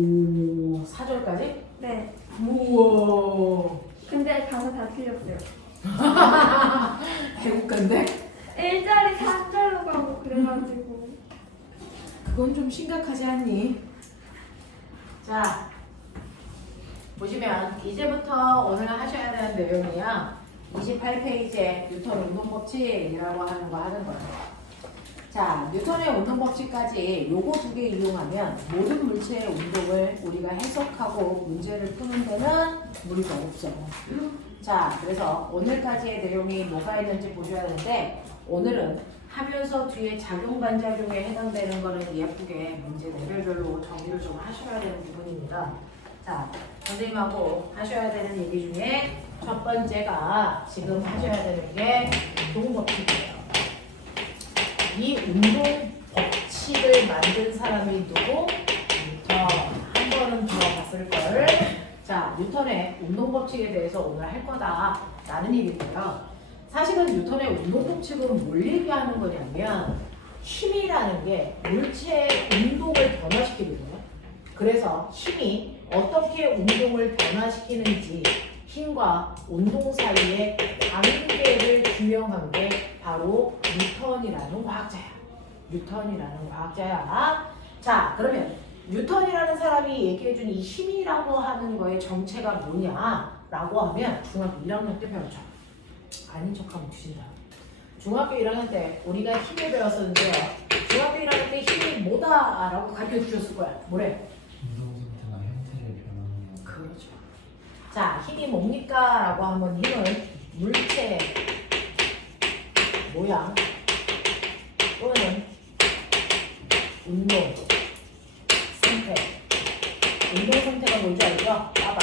오, 4절까지? 네. 우와. 근데 가사 다 틀렸어요. 애국가인데? 1절이 3절로 가고 그래가지고. 그건 좀 심각하지 않니? 자, 보시면 이제부터 오늘 하셔야 되는 내용이야. 28페이지에 뉴턴 운동법칙이라고 하는 거 하는 거예요. 자, 뉴턴의 운동법칙까지 요거 두 개 이용하면 모든 물체의 운동을 우리가 해석하고 문제를 푸는 데는 무리가 없어. 자, 그래서 오늘까지의 내용이 뭐가 있는지 보셔야 되는데, 오늘은 하면서 뒤에 작용 반작용에 해당되는 거는 예쁘게 문제 레벨별로 정리를 좀 하셔야 되는 부분입니다. 자, 선생님하고 하셔야 되는 얘기 중에 첫 번째가 지금 하셔야 되는 게 운동법칙이에요. 이 운동 법칙을 만든 사람이 누구? 뉴턴. 한 번은 들어봤을걸. 자, 뉴턴의 운동 법칙에 대해서 오늘 할 거다라는 얘기고요. 사실은 뉴턴의 운동 법칙은 뭘 얘기하는 거냐면 힘이라는 게 물체의 운동을 변화시키거든요. 그래서 힘이 어떻게 운동을 변화시키는지 힘과 운동 사이의 관계를 규명한 게 바로 뉴턴이라는 과학자야. 뉴턴이라는 과학자야. 자, 그러면 뉴턴이라는 사람이 얘기해준 이 힘이라고 하는 거의 정체가 뭐냐라고 하면 중학교 1학년 때 배웠죠. 아닌 척하면 뒤진다. 중학교 1학년 때 우리가 힘을 배웠었는데요. 중학교 1학년 때 힘이 뭐다라고 가르쳐 주셨을 거야. 뭐래? 운동 상태나 형태를 변하는 거. 그렇죠. 자, 힘이 뭡니까? 라고 하면 힘은 물체 모양 또는 운동 상태. 운동 상태가 뭔지 알죠? 봐봐.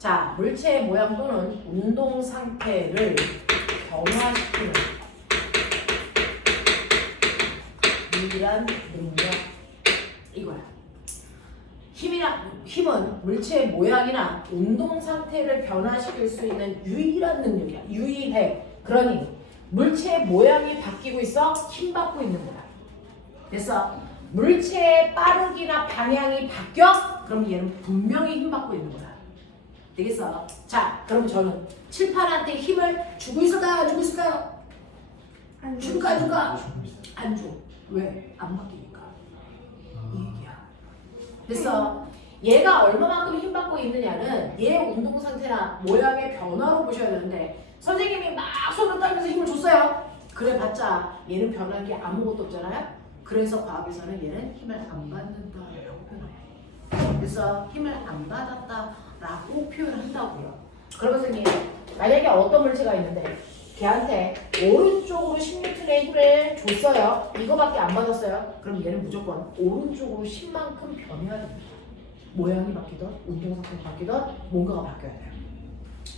자, 물체의 모양 또는 운동 상태를 변화시키는 유일한 능력 이거야. 힘은 물체의 모양이나 운동 상태를 변화시킬 수 있는 유일한 능력이야. 유일해. 그러니 물체의 모양이 바뀌고 있어. 힘 받고 있는 거야. 됐어? 물체의 빠르기나 방향이 바뀌어? 그럼 얘는 분명히 힘 받고 있는 거야. 되겠어? 자, 그럼 저는 칠판한테 힘을 주고 있을까요? 안 주고 있을까요? 안 줄까 안 줄까? 주고 있어요. 안 줘. 왜? 안 바뀌니까. 이 얘기야. 됐어? 얘가 얼마만큼 힘 받고 있느냐는 얘 운동 상태나 모양의 변화로 보셔야 되는데, 선생님이 막 손을 떨면서 힘을 줬어요. 그래 봤자 얘는 변한 게 아무것도 없잖아요. 그래서 과학에서는 얘는 힘을 안 받는다라고 표현해요. 그래서 힘을 안 받았다라고 표현을 한다고요. 그러면 선생님, 만약에 어떤 물체가 있는데 걔한테 오른쪽으로 10N의 힘을 줬어요. 이거밖에 안 받았어요. 그럼 얘는 무조건 오른쪽으로 10만큼 변해야 됩니다. 모양이 바뀌던 운동 상태가 바뀌던 뭔가가 바뀌어야 돼요.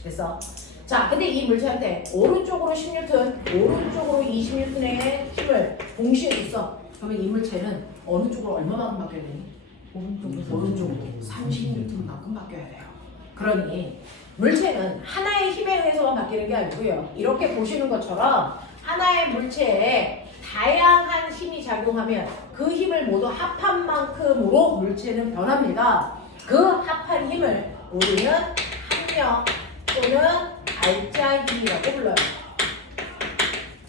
그래서 자, 근데 이 물체한테 오른쪽으로 10N, 오른쪽으로 20N의 힘을 동시에 줬어. 그러면 이 물체는 어느 쪽으로 얼마만큼 바뀌어야 되니? 오른쪽으로 30N만큼 바뀌어야 돼요. 그러니 물체는 하나의 힘에 의해서만 바뀌는 게 아니고요. 이렇게 보시는 것처럼 하나의 물체에 다양한 힘이 작용하면 그 힘을 모두 합한 만큼으로 물체는 변합니다. 그 합한 힘을 우리는 합력 또는 알짜 힘이라고 불러요.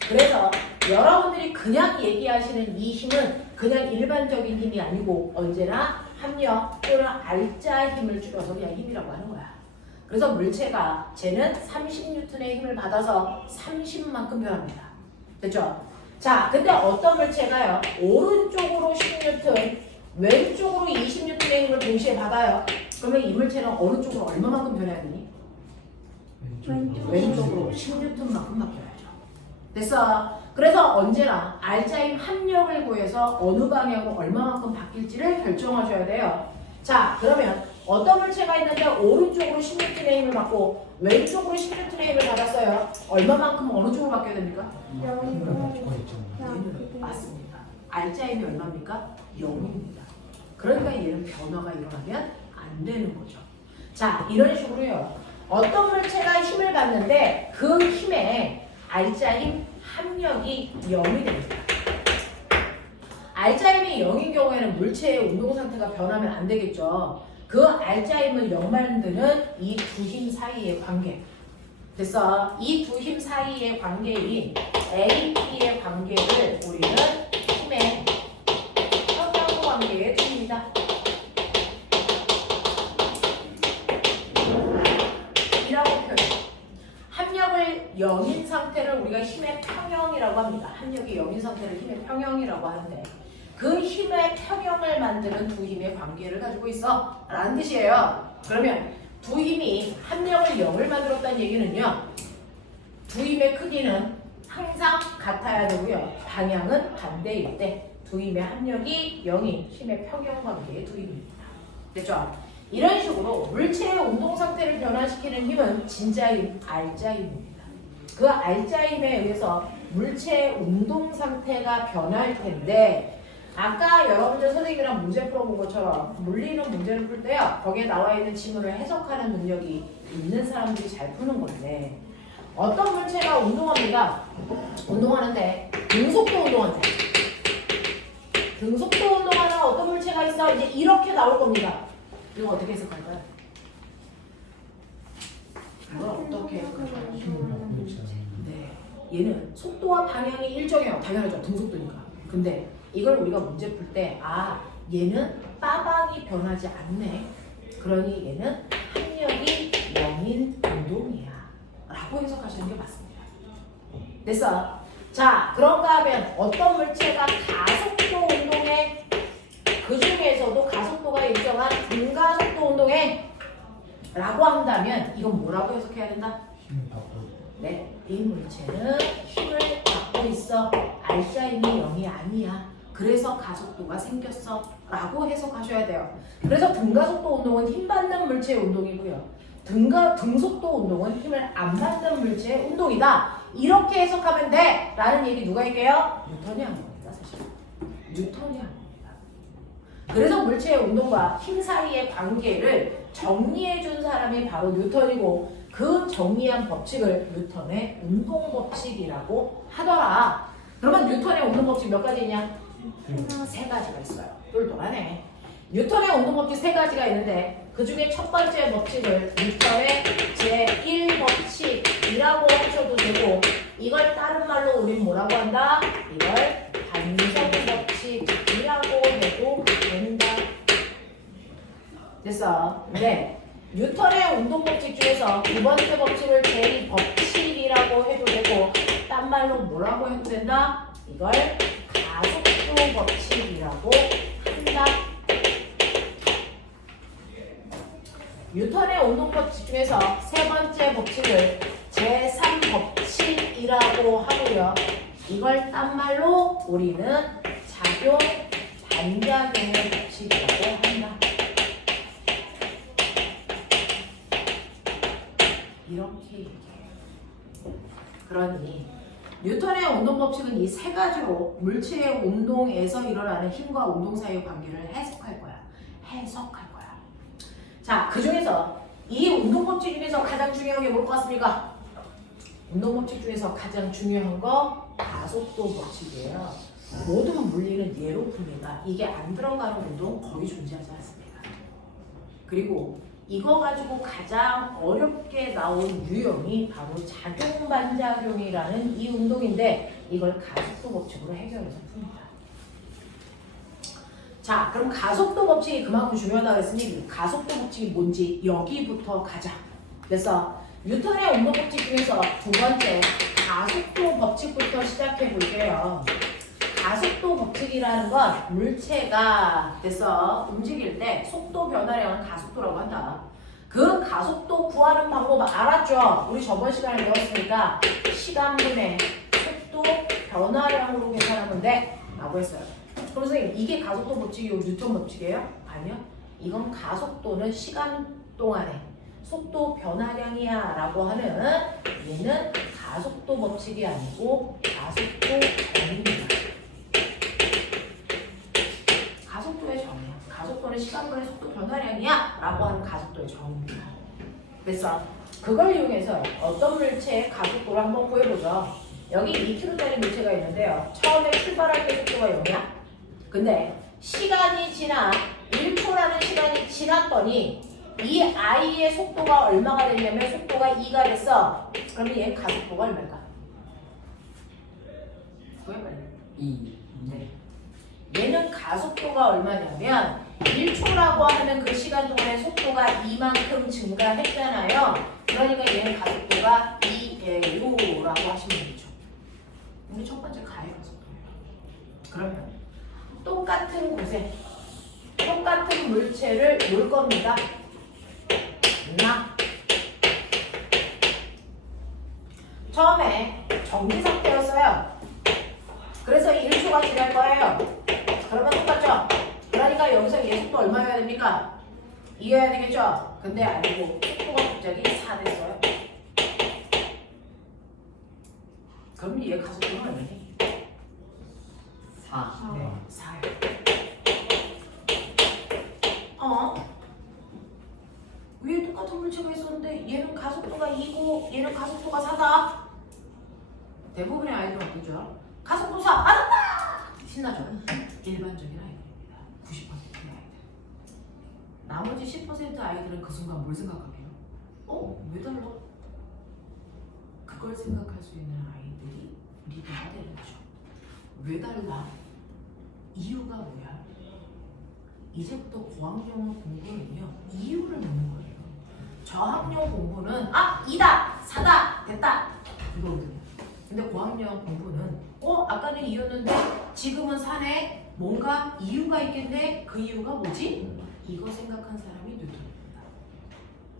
그래서 여러분들이 그냥 얘기하시는 이 힘은 그냥 일반적인 힘이 아니고 언제나 합력 또는 알짜 힘을 줄여서 그냥 힘이라고 하는 거야. 그래서 물체가 쟤는 30N의 힘을 받아서 30만큼 변합니다. 됐죠? 자, 근데 어떤 물체가요? 오른쪽으로 10N, 왼쪽으로 20N의 힘을 동시에 받아요. 그러면 이 물체는 어느 쪽으로 얼마만큼 변해야 되니? 왼쪽으로 10N만큼 바뀌어야죠. 됐어? 그래서 언제나 알짜 힘 합력을 구해서 어느 방향으로 얼마만큼 바뀔지를 결정하셔야 돼요. 자, 그러면 어떤 물체가 있는데 오른쪽으로 10N의 힘을 받고 왼쪽으로 10N의 힘을 받았어요. 얼마만큼 어느 쪽으로 바뀌어야 됩니까? 얘는 맞습니다. 알짜 힘이 얼마입니까? 0입니다. 그러니까 얘는 변화가 일어나면 안 되는 거죠. 자, 이런 식으로요. 어떤 물체가 힘을 받는데 그 힘에 알짜 힘 합력이 0이 됩니다. R자임이 0인 경우에는 물체의 운동 상태가 변하면 안 되겠죠. 그 R자임을 0 만드는 이 두 힘 사이의 관계. 됐어. 이 두 힘 사이의 관계인 AP의 관계를 우리는 힘의 평형 관계에 둡니다. 이라고 표현해. 합력을 0인 상태를 우리가 힘의 평형이라고 합니다. 합력이 0인 상태를 힘의 평형이라고 하는데 그 힘의 평형을 만드는 두 힘의 관계를 가지고 있어 라는 뜻이에요. 그러면 두 힘이 합력을 0을 만들었다는 얘기는요. 두 힘의 크기는 항상 같아야 되고요. 방향은 반대일 때 두 힘의 합력이 0인 힘의 평형 관계의 두 힘입니다. 됐죠? 이런 식으로 물체의 운동 상태를 변화시키는 힘은 진짜 힘, R자임입니다. 그 R자임에 의해서 물체의 운동 상태가 변할 텐데 아까 여러분들 선생님이랑 문제 풀어본 것처럼 물리는 문제를 풀 때요. 거기에 나와 있는 지문을 해석하는 능력이 있는 사람들이 잘 푸는 건데 어떤 물체가 운동합니다. 운동하는데 등속도 운동한다. 등속도 운동하는 어떤 물체가 있어? 이제 이렇게 나올 겁니다. 이거 어떻게 해석할까요? 이걸 어떻게 해석할까요? 힘을 받고 있지 않는. 네, 얘는 속도와 방향이 일정해요. 당연하죠. 등속도니까. 근데 이걸 우리가 문제 풀 때 아, 얘는 빠방이 변하지 않네. 그러니 얘는 합력이 0인 운동이야. 라고 해석하시는 게 맞습니다. 됐어? 자, 그런가 하면 어떤 물체가 가속도 운동에 그 중에서도 가속도가 일정한 등가속도 운동에 라고 한다면 이건 뭐라고 해석해야 된다? 힘을 받고 네, 이 물체는 힘을 받고 있어. R자임이 0이 아니야. 그래서 가속도가 생겼어. 라고 해석하셔야 돼요. 그래서 등가속도 운동은 힘 받는 물체의 운동이고요. 등속도 운동은 힘을 안 받는 물체의 운동이다. 이렇게 해석하면 돼. 라는 얘기 누가 할게요? 뉴턴이 한 겁니다. 사실. 뉴턴이 한 겁니다. 그래서 물체의 운동과 힘 사이의 관계를 정리해준 사람이 바로 뉴턴이고 그 정리한 법칙을 뉴턴의 운동법칙이라고 하더라. 그러면 뉴턴의 운동법칙 몇 가지 있냐? 세 가지가 있어요. 똘똘하네. 뉴턴의 운동법칙 세 가지가 있는데 그 중에 첫 번째 법칙을 뉴턴의 제1법칙이라고 하셔도 되고 이걸 다른 말로 우린 뭐라고 한다? 이걸 반성법칙이라고 해도 된다. 됐어. 네. 뉴턴의 운동법칙 중에서 두 번째 법칙을 제2법칙이라고 해도 되고 딴 말로 뭐라고 해도 된다? 이걸 가속도 법칙이라고 한다. 뉴턴의 운동법칙 중에서 세 번째 법칙을 제3법칙이라고 하고요. 이걸 딴 말로 우리는 작용 반작용의 법칙이라고 한다. 이렇게 얘기해요. 그러니 뉴턴의 운동법칙은 이 세 가지로 물체의 운동에서 일어나는 힘과 운동 사이의 관계를 해석할 거야. 해석할 거야. 자, 그 중에서 이 운동법칙 중에서 가장 중요한 게 뭘 것 같습니까? 운동법칙 중에서 가장 중요한 거 가속도 법칙이에요. 모든 물리는 예로 풉니다. 이게 안 들어가는 운동 거의 존재하지 않습니다. 그리고 이거 가지고 가장 어렵게 나온 유형이 바로 작용반작용이라는 이 운동인데 이걸 가속도 법칙으로 해결해서 풉니다. 자, 그럼 가속도 법칙이 그만큼 중요하다고 했으니 가속도 법칙이 뭔지 여기부터 가자. 그래서 뉴턴의 운동 법칙 중에서 두 번째 가속도 법칙부터 시작해 볼게요. 가속도 법칙이라는 건 물체가 돼서 움직일 때 속도 변화량을 가속도라고 한다. 그 가속도 구하는 방법 알았죠? 우리 저번 시간에 배웠으니까 시간분의 속도 변화량으로 계산하면 돼 라고 했어요. 그럼 선생님 이게 가속도 법칙이고 뉴턴 법칙이에요? 아니요. 이건 가속도는 시간 동안에 속도 변화량이야 라고 하는 얘는 가속도 법칙이 아니고 가속도 정의입니다. 가속도의 정의야. 가속도는 시간분의 속도 변화량이야 라고 하는 가속도의 정의입니다. 그래서 그걸 이용해서 어떤 물체의 가속도를 한번 구해보죠. 여기 2km짜리 물체가 있는데요. 처음에 출발할 때 속도가 0이야. 근데 시간이 지나 1초라는 시간이 지났더니 이 i의 속도가 얼마가 되냐면 속도가 2가 됐어. 그러면 얘 가속도가 얼마일까? 뭐야 빨리? 2. 네. 얘는 가속도가 얼마냐면 1초라고 하면 그 시간 동안에 속도가 이만큼 증가했잖아요. 그러니까 얘는 가속도가 2배로라고 하시면 되죠. 이게 첫 번째 가의 가속도예요. 그러면 똑같은 곳에 똑같은 물체를 놓을 겁니다. 처음에 정지 상태였어요. 그래서 1초가 지날 거예요. 그러면 똑같죠? 그러니까 여기서 얘 속도 얼마여야 됩니까? 2여야 되겠죠? 근데 아니고 속도가 갑자기 4 됐어요. 그럼 얘 가속도는 얼마니? 4. 네, 4요. 위에 똑같은 물체가 있었는데 얘는 가속도가 2고 얘는 가속도가 4다. 대부분의 아이들은 어떠죠? 가속도 4! 알았다! 신나죠? 일반적인 아이들입니다. 90%의 아이들. 나머지 10% 아이들은 그 순간 뭘 생각하게요? 왜 달라? 그걸 생각할 수 있는 아이들이 리더가 되는 거죠. 왜 달라? 이유가 뭐야? 이제부터 고학년 공부는요, 이유를 묻는 거예요. 저학년 공부는 2다! 4다! 됐다! 이거거든요. 근데 고학년 공부는 아까는 2였는데 지금은 4네? 뭔가 이유가 있겠네? 그 이유가 뭐지? 이거 생각한 사람이 뉴턴입니다.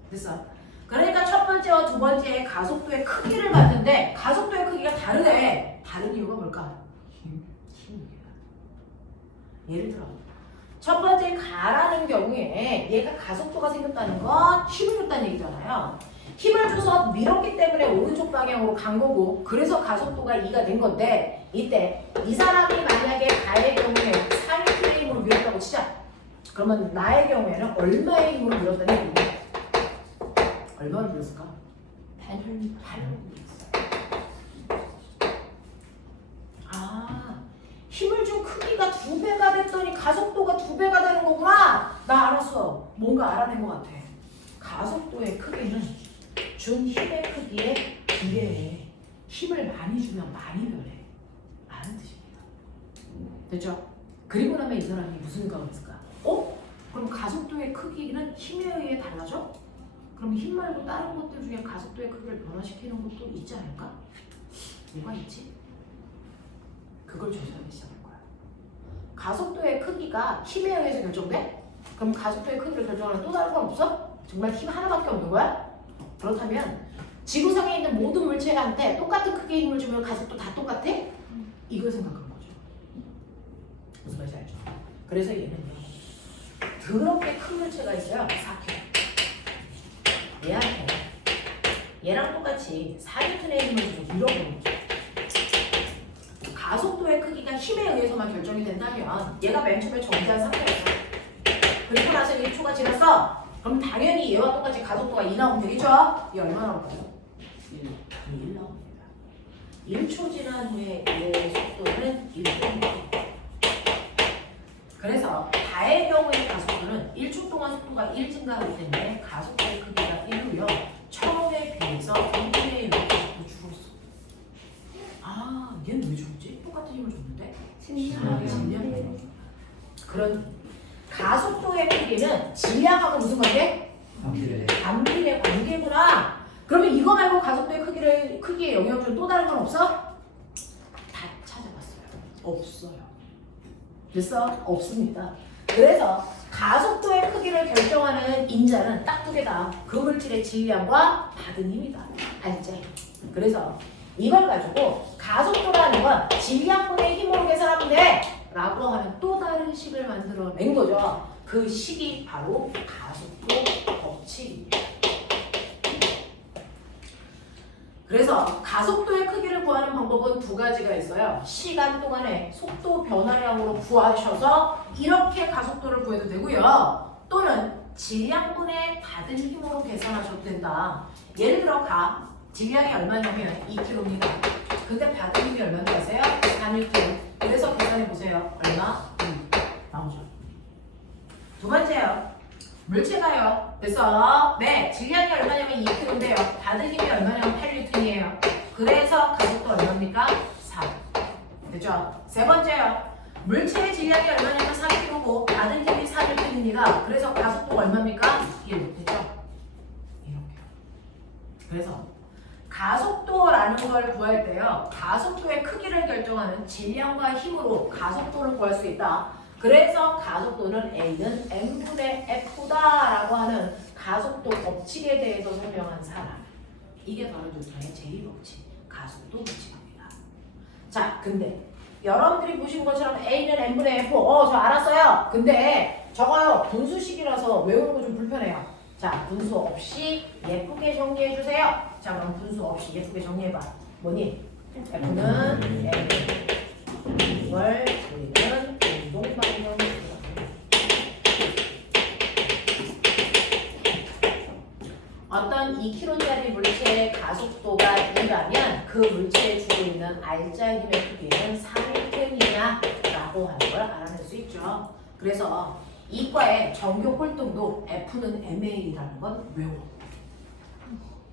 됐어? 그러니까 첫 번째와 두 번째의 가속도의 크기를 봤는데 가속도의 크기가 다르네. 다른 이유가 뭘까? 힘입니다. 예를 들어 첫 번째 가라는 경우에 얘가 가속도가 생겼다는 건 힘을 줬다는 얘기잖아요. 힘을 줘서 밀었기 때문에 오른쪽 방향으로 간 거고 그래서 가속도가 2가 된 건데 이때 이 사람이 만약에 가의 경우에 4N의 힘으로 밀었다고 치자. 그러면 나의 경우에는 얼마의 힘으로 밀었다는 얘기냐? 얼마로 밀었을까? 8로 밀었어. 힘을 준 크기가 2배가 됐더니 가속도가 2배가 되는 거구나. 나 알았어. 뭔가 알아낸 것 같아. 가속도의 크기는 준 힘의 크기에 비례해. 힘을 많이 주면 많이 변해. 라는 뜻입니다. 됐죠? 그리고 나면 이 사람이 무슨 생각을 했을까? 그럼 가속도의 크기는 힘에 의해 달라져? 그럼 힘 말고 다른 것들 중에 가속도의 크기를 변화시키는 것도 있지 않을까? 뭐가 있지? 그걸 조사하기 시작할 거야. 가속도의 크기가 힘에 의해서 결정돼? 그럼 가속도의 크기를 결정하는 또 다른 건 없어? 정말 힘 하나밖에 없는 거야? 그렇다면 지구상에 있는 모든 물체한테 똑같은 크기의 힘을 주면 가속도 다 똑같아? 이걸 생각한 거죠. 무슨 말인지 알죠? 그래서 얘는요. 더럽게 큰 물체가 있어요. 4kg. 얘한테 얘랑 똑같이 4N의 힘을 주고 밀어보는 거죠. 가속도의 크기가 힘에 의해서만 결정이 된다면 얘가 맨 처음에 정지한 상태였어. 그리고 나서 1초가 지났어. 그럼 당연히 얘와 똑같이 가속도가 2 나오면 되겠죠? 얘 얼마 나올까요? 1 나옵니다. 1초 지난 후에 얘의 속도는 1초입니다. 그래서 다의 경우의 가속도는 1초 동안 속도가 1 증가하기 때문에 가속도의 크기가 1로요. 처음에 비해서 2분의 1로 가속도 줄었어. 얘는 왜 줄었지? 똑같은 힘을 줬는데? 질량. 그런 가속도의 크기는 질량하고 무슨 관계? 반비례 관계구나. 그러면 이거 말고 가속도의 크기에 영향을 주는 또 다른 건 없어? 다 찾아봤어요. 없어요. 됐어? 없습니다. 그래서 가속도의 크기를 결정하는 인자는 딱 2개다. 그 물질의 질량과 받은 힘이다. 알지? 그래서 이걸 가지고 가속도라는 건 질량분의 힘으로 계산하면 돼! 라고 하는 또 다른 식을 만들어낸 거죠. 그 식이 바로 가속도 법칙입니다. 그래서 가속도의 크기를 구하는 방법은 2가지가 있어요. 시간 동안에 속도 변화량으로 구하셔서 이렇게 가속도를 구해도 되고요. 또는 질량분의 받은 힘으로 계산하셔도 된다. 예를 들어 질량이 얼마냐면 2kg입니다. 근데 받은 힘이 얼마인지 아세요? 4N. 그래서 계산해 보세요. 얼마? 두 번째요. 물체가요. 그래서 네, 질량이 얼마냐면 2kg인데요. 받은 힘이 얼마냐면 8N이에요. 그래서 가속도 얼마입니까? 4. 됐죠? 세 번째요. 물체의 질량이 얼마냐면 4kg고 받은 힘이 4N입니다. 그래서 가속도가 얼마입니까? 1. 됐죠? 이렇게. 그래서 가속도라는 걸 구할 때요. 가속도의 크기를 결정하는 질량과 힘으로 가속도를 구할 수 있다. 그래서 가속도는 A는 M분의 F다라고 하는 가속도 법칙에 대해서 설명한 사람. 이게 바로 뉴턴의 제2법칙, 가속도 법칙입니다. 자, 근데 여러분들이 보신 것처럼 A는 M분의 F. 저 알았어요. 근데 저거요. 분수식이라서 외우는 거 좀 불편해요. 자, 분수 없이 예쁘게 정리해 주세요. 자, 그럼 분수 없이 예쁘게 정리해봐. 뭐니? F는 M. 이걸 우리는 운동방향. 어떤 2kg짜리 물체의 가속도가 2라면 그 물체에 주고 있는 R자 힘의 크기는 3N이냐 라고 하는 걸 알아낼 수 있죠. 그래서 이과의 정교 꼴등도 F는 MA라는 건 외워.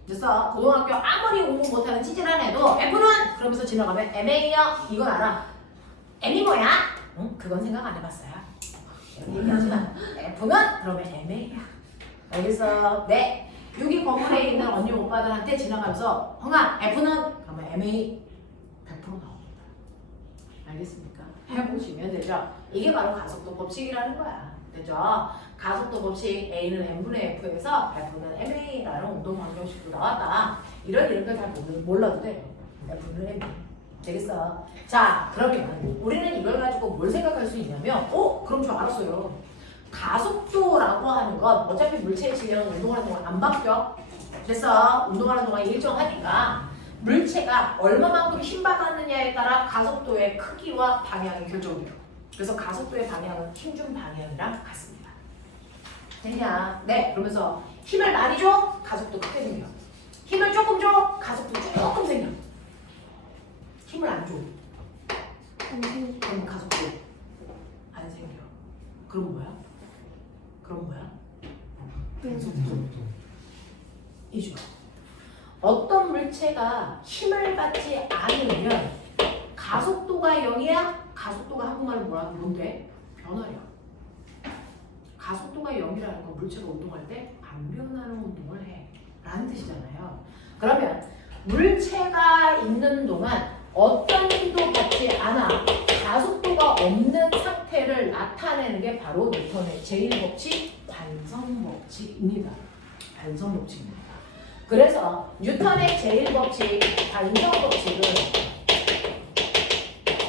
그래서 고등학교 아무리 공부 못하는 찌질한 애도 F는 그러면서 지나가면 MA요. 이건 알아. M이 뭐야? 응? 그건 생각 안 해봤어요. 얘기하지만 F는 그러면 MA야. 알겠어? 네. 여기 건물에 있는 언니 오빠들한테 지나가면서 형아 F는 그러면 MA 100% 나옵니다. 알겠습니까? 해보시면 되죠. 이게 바로 가속도 법칙이라는 거야. 됐죠? 가속도 법칙 A는 M분의 F에서 F는 MA라는 운동 방정식으로 나왔다. 이런 걸 잘 몰라도 돼요. F는 MA. 되겠어? 자, 그러면 우리는 이걸 가지고 뭘 생각할 수 있냐면 그럼 저 알았어요. 가속도라고 하는 건 어차피 물체의 질량은 운동하는 동안 안 바뀌어. 그래서 운동하는 동안 일정하니까 물체가 얼마만큼 힘받았느냐에 따라 가속도의 크기와 방향이 결정돼요. 그래서 가속도의 방향은 힘준 방향이랑 같습니다. 됐냐? 네. 그러면서 힘을 많이 줘? 가속도 크게 생겨. 힘을 조금 줘? 가속도 조금 생겨. 힘을 안 줘. 그럼 가속도 안 생겨. 그럼 뭐야? 이죠. 어떤 물체가 힘을 받지 않으면 가속도가 0이야? 가속도가 한국말로 뭔데? 변화량. 가속도가 0이라는 건 물체가 운동할 때 안 변하는 운동을 해 라는 뜻이잖아요. 그러면 물체가 있는 동안 어떤 힘도 받지 않아 가속도가 없는 상태를 나타내는 게 바로 뉴턴의 제1법칙 관성법칙입니다. 관성법칙입니다. 그래서 뉴턴의 제1법칙 관성법칙은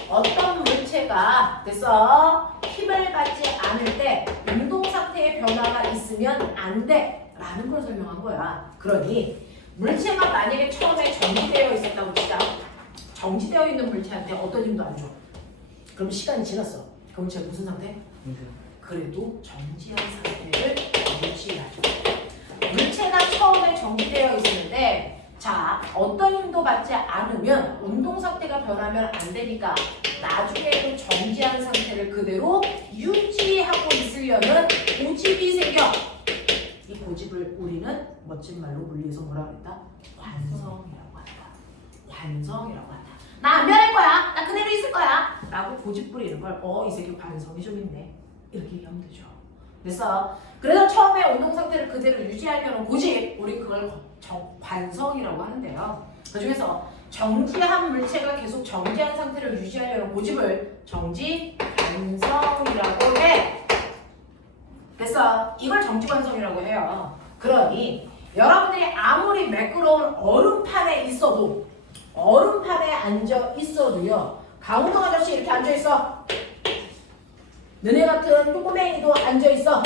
어떤 물체가 됐어 힘을 받지 않을 때 운동 상태의 변화가 있으면 안 돼 라는 걸 설명한 거야. 그러니 물체가 만약에 처음에 정지되어 있었다고 치자. 정지되어 있는 물체한테 어떤 힘도 안 줘. 그럼 시간이 지났어. 그 물체가 무슨 상태? 그래도 정지한 상태를 유지하죠. 물체가 처음에 정지되어 있었는데 자 어떤 힘도 받지 않으면 운동 상태가 변하면 안 되니까 나중에도 정지한 상태를 그대로 유지하고 있으려는 고집이 생겨. 이 고집을 우리는 멋진 말로 물리에서 뭐라고 했다? 관성이라고 한다. 관성이라고 한다. 나 안 변할 거야. 나 그대로 있을 거야. 라고 고집 부리는 걸 이 새끼 관성이 좀 있네. 이렇게 얘기하면 되죠. 그래서 처음에 운동 상태를 그대로 유지하려는 고집, 우리 그걸 관성이라고 하는데요. 그 중에서 정지한 물체가 계속 정지한 상태를 유지하려는 고집을 정지 관성이라고 해. 그래서 이걸 정지 관성이라고 해요. 그러니 여러분들이 아무리 매끄러운 얼음판에 있어도 얼음판에 앉아 있어도요. 강호동 아저씨 이렇게 앉아 있어. 너네 같은 꼬맹이도 앉아 있어.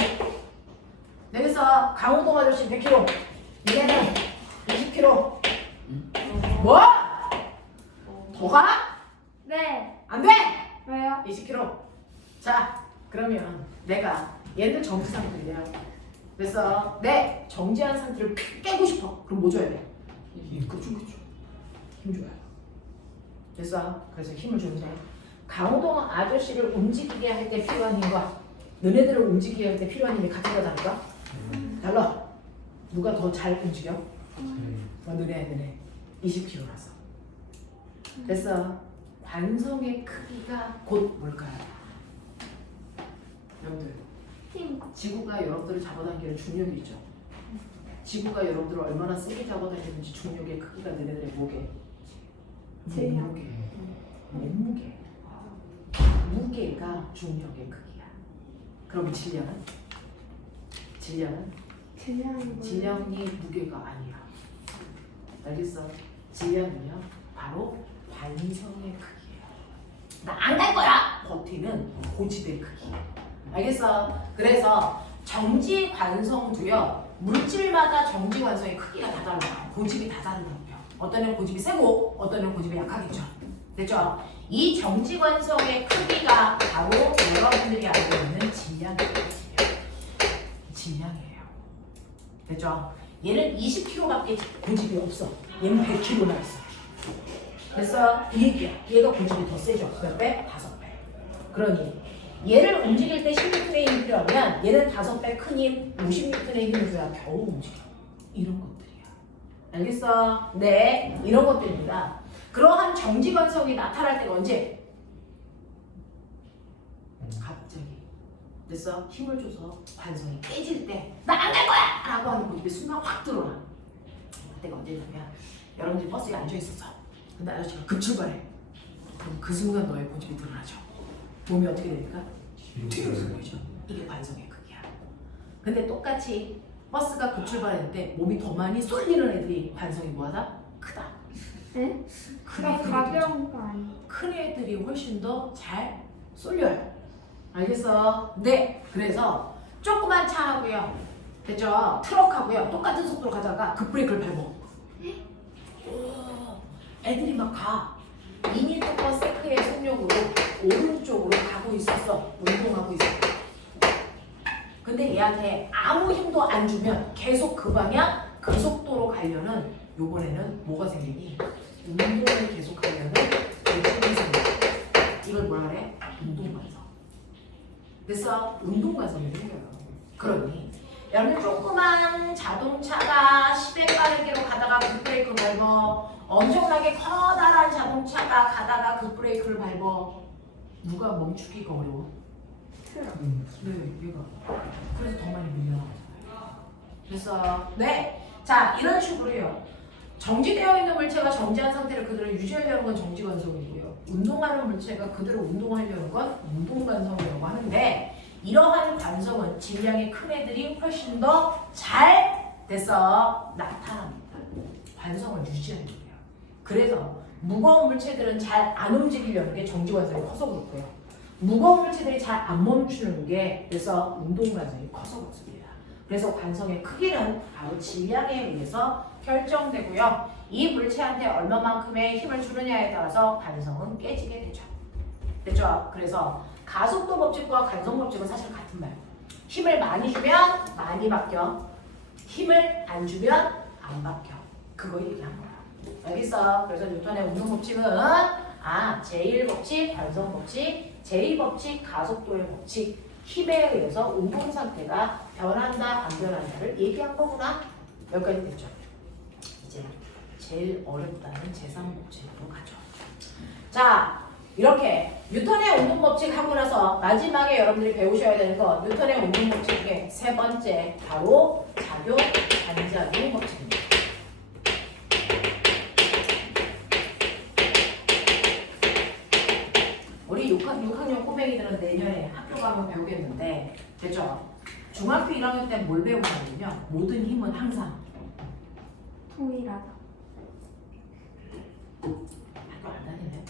여기서 강호동 아저씨 100kg, 얘네는 20kg. 뭐? 더 가? 네. 안 돼? 왜요? 20kg. 자, 그러면 내가 얘들 정지 상태래요. 그래서 내 정지한 상태를 깨고 싶어. 그럼 뭐 줘야 돼? 그렇죠. 힘 줘야 돼. 그래서 힘을 주는데 강호동 아저씨를 움직이게 할 때 필요한 힘과 너네들을 움직이게 할 때 필요한 힘이 같은가 다른가? 달라. 누가 더 잘 움직여? 너네 20kg라서. 됐어. 관성의 크기가 곧 뭘까요? 여러분들 힘. 지구가 여러분들을 잡아당기는 중력이 있죠. 지구가 여러분들을 얼마나 세게 잡아당기는지 중력의 크기가 너네들의 목에 질량. 몸무게 무게가 중력의 크기야. 그럼 질량은? 질량은? 질량이 무게가 아니야. 알겠어? 질량은요 바로 관성의 크기예요. 나 안 갈 거야! 버티는 고집의 크기. 알겠어? 그래서 정지 관성도요 물질마다 정지 관성의 크기가 다 달라요. 고집이 다 다르다고요. 어떤 애는 고집이 세고 어떤 애는 고집이 약하겠죠. 됐죠? 이 정지 관성의 크기가 바로 여러분들이 알고 있는 질량이에요. 질량이에요. 됐죠? 얘는 20kg밖에 고집이 없어. 얘는 100kg나 있어. 됐어요? 이 얘기야. 얘가 고집이 더 세죠. 몇 배? 5배. 그러니 얘를 움직일 때 16N의 힘이 필요하면 얘는 5배 큰 힘, 50N의 힘을 줘야 겨우 움직여. 이런 것들이야. 알겠어? 네, 이런 것들입니다. 그러한 정지관성이 나타날 때가 언제? 갑자기. 됐어? 힘을 줘서 관성이 깨질 때 나 안 갈 거야! 라고 하는 고집이 순간 확 들어와. 그때가 언제냐면 여러분들이 버스에 앉아있었어. 근데 아저씨가 급출발해. 그럼 그 순간 너의 고집이 드러나죠. 몸이 어떻게 됩니까? 뒤로 쏠리죠. 이게 관성의 크기야. 근데 똑같이 버스가 급출발했는데 몸이 더 많이 쏠리는 애들이 관성이 뭐하다? 크다. 네? 큰 나 애들이 가벼운 거 아니야. 큰 애들이 훨씬 더 잘 쏠려요. 알겠어? 네. 그래서 조그만 차하고요. 됐죠? 트럭하고요. 똑같은 속도로 가다가 급브레이크를 밟어. 애들이 막 가. 2m 세크의 속력으로 오른쪽으로 가고 있었어. 운동하고 있었어. 근데 얘한테 아무 힘도 안 주면 계속 그 방향, 그 속도로 가려는 요번에는 뭐가 생기니? 운동을 계속하려는 대충이 생겨. 이걸 뭐라 그래? 운동관성. 됐어? 운동관성이 생겨요. 그러니 여러분 조그만 자동차가 10에 빠르게로 가다가 급브레이크를 밟어. 엄청나게 커다란 자동차가 가다가 급브레이크를 밟어. 누가 멈추기가 어려워? 네, 얘가. 그래서 더 많이 밀려나가잖아요. 그래서 네, 자 이런 식으로요. 정지되어 있는 물체가 정지한 상태를 그대로 유지하려는 건 정지관성이고요. 운동하는 물체가 그대로 운동하려는 건 운동관성이라고 하는데 이러한 관성은 질량이 큰 애들이 훨씬 더 잘 돼서 나타납니다. 관성을 유지하는 거예요. 그래서 무거운 물체들은 잘 안 움직이려는 게 정지관성이 커서 그렇고요. 무거운 물체들이 잘 안 멈추는 게 그래서 운동관성이 커서 그렇습니다. 그래서 관성의 크기는 바로 질량에 의해서 결정되고요. 이 물체한테 얼마만큼의 힘을 주느냐에 따라서 관성은 깨지게 되죠. 됐죠? 그래서 가속도 법칙과 관성 법칙은 사실 같은 말. 힘을 많이 주면 많이 바뀌어. 힘을 안 주면 안 바뀌어. 그거 얘기한 거야. 알겠어? 그래서 뉴턴의 운동 법칙은 제1법칙, 관성 법칙, 제2법칙, 가속도의 법칙, 힘에 의해서 운동 상태가 변한다, 안 변한다를 얘기한 거구나. 여기까지 됐죠? 이제 제일 어렵다는 제3법칙으로 가죠. 자, 이렇게 뉴턴의 운동 법칙 하고 나서 마지막에 여러분들이 배우셔야 되는 거 뉴턴의 운동 법칙의 세 번째 바로 작용, 반작용 법칙입니다. 우리 6학년 꼬맹이들은 내년에 학교 가면 배우겠는데 됐죠? 중학교 1학년 때 뭘 배우냐면요. 모든 힘은 항상 통일하다. 학교 안 다니네.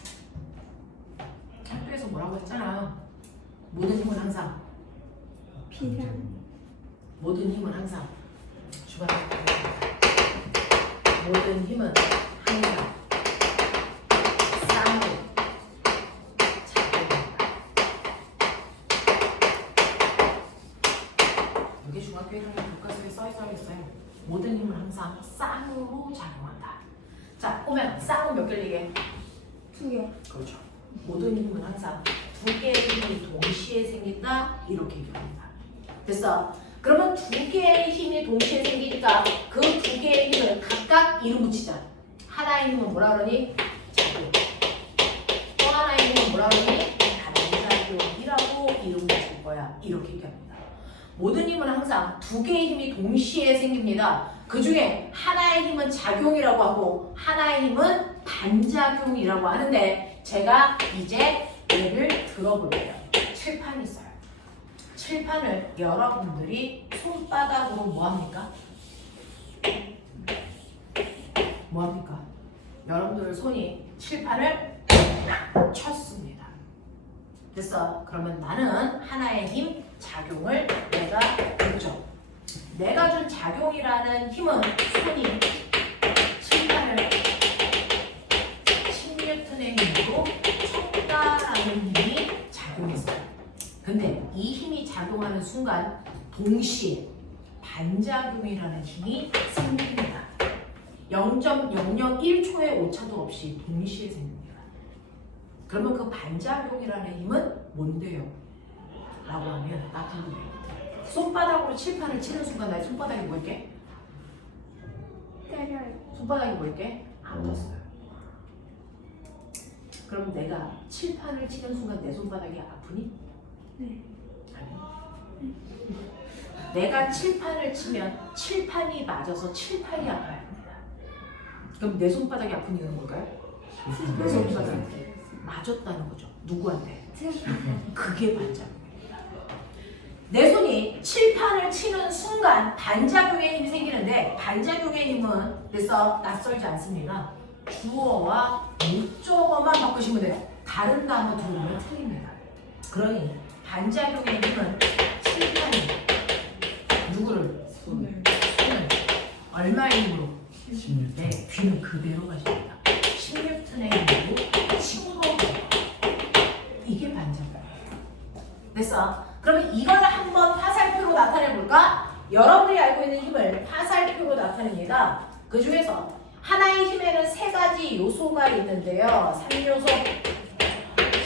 학교에서 뭐라고 했잖아. 모든 힘은 항상 비례. 모든 힘은 항상 주관할 모든 힘은 항상 쌍으로 작용한다. 이게 중학교 1학년 교과서에 써있어야겠어요. 모든 힘은 항상 쌍으로 작용한다. 자, 보면 쌍은 몇 개를 얘기해? 2개. 그렇죠. 모든 힘은 항상 두 개의 힘이 동시에 생긴다 이렇게 얘기합니다. 됐어? 그러면 두 개의 힘이 동시에 생기니까 그 두 개의 힘을 각각 이름 붙이자. 하나의 힘은 뭐라 그러니? 작용. 또 하나의 힘은 뭐라 그러니? 반작용이라고 이름 붙일 거야. 이렇게 얘기합니다. 모든 힘은 항상 두 개의 힘이 동시에 생깁니다. 그 중에 하나의 힘은 작용이라고 하고 하나의 힘은 반작용이라고 하는데 제가 이제 예를 들어볼게요. 칠판이 있어요. 칠판을 여러분들이 손바닥으로 뭐합니까? 뭐합니까? 여러분들 손이 칠판을 쳤습니다. 됐어? 그러면 나는 하나의 힘, 작용을 내가 줬죠. 내가 준 작용이라는 힘은 손이 칠판을 10N의 힘으로 쳤다라는 힘이 작용했어요. 근데 이 힘이 작용하는 순간 동시에 반작용이라는 힘이 생깁니다. 0.001초의 오차도 없이 동시에 생깁니다. 그러면 그 반작용이라는 힘은 뭔데요? 라고 하면 나 궁금해요. 손바닥으로 칠판을 치는 순간 나의 손바닥이 뭐일게? 때려요. 손바닥이 뭐일게? 안 떴어요. 그럼 내가 칠판을 치는 순간 내 손바닥이 아프니? 네. 아니. 내가 칠판을 치면 칠판이 맞아서 칠판이 아파야 합니다. 그럼 내 손바닥이 아픈 이유는 뭘까요? 내 손바닥이 맞았다는 거죠. 누구한테? 그게 반작용입니다. 내 손이 칠판을 치는 순간 반작용의 힘이 생기는데 반작용의 힘은 그래서 낯설지 않습니다. 주어와 목적어만 바꾸시면 돼요. 다른 단어 들어오면 틀립니다. 그러니 반작용의 힘은 칠판이 누구를? 손을 얼마의 힘으로? 16. 네, 귀는 그대로 가십니다. 16톤의 힘으로 친 거. 이게 반작용이에요. 됐어? 그러면 이걸 한번 화살표로 나타내 볼까? 여러분들이 알고 있는 힘을 화살표로 나타냅니다. 그 중에서 하나의 힘에는 세 가지 요소가 있는데요. 3요소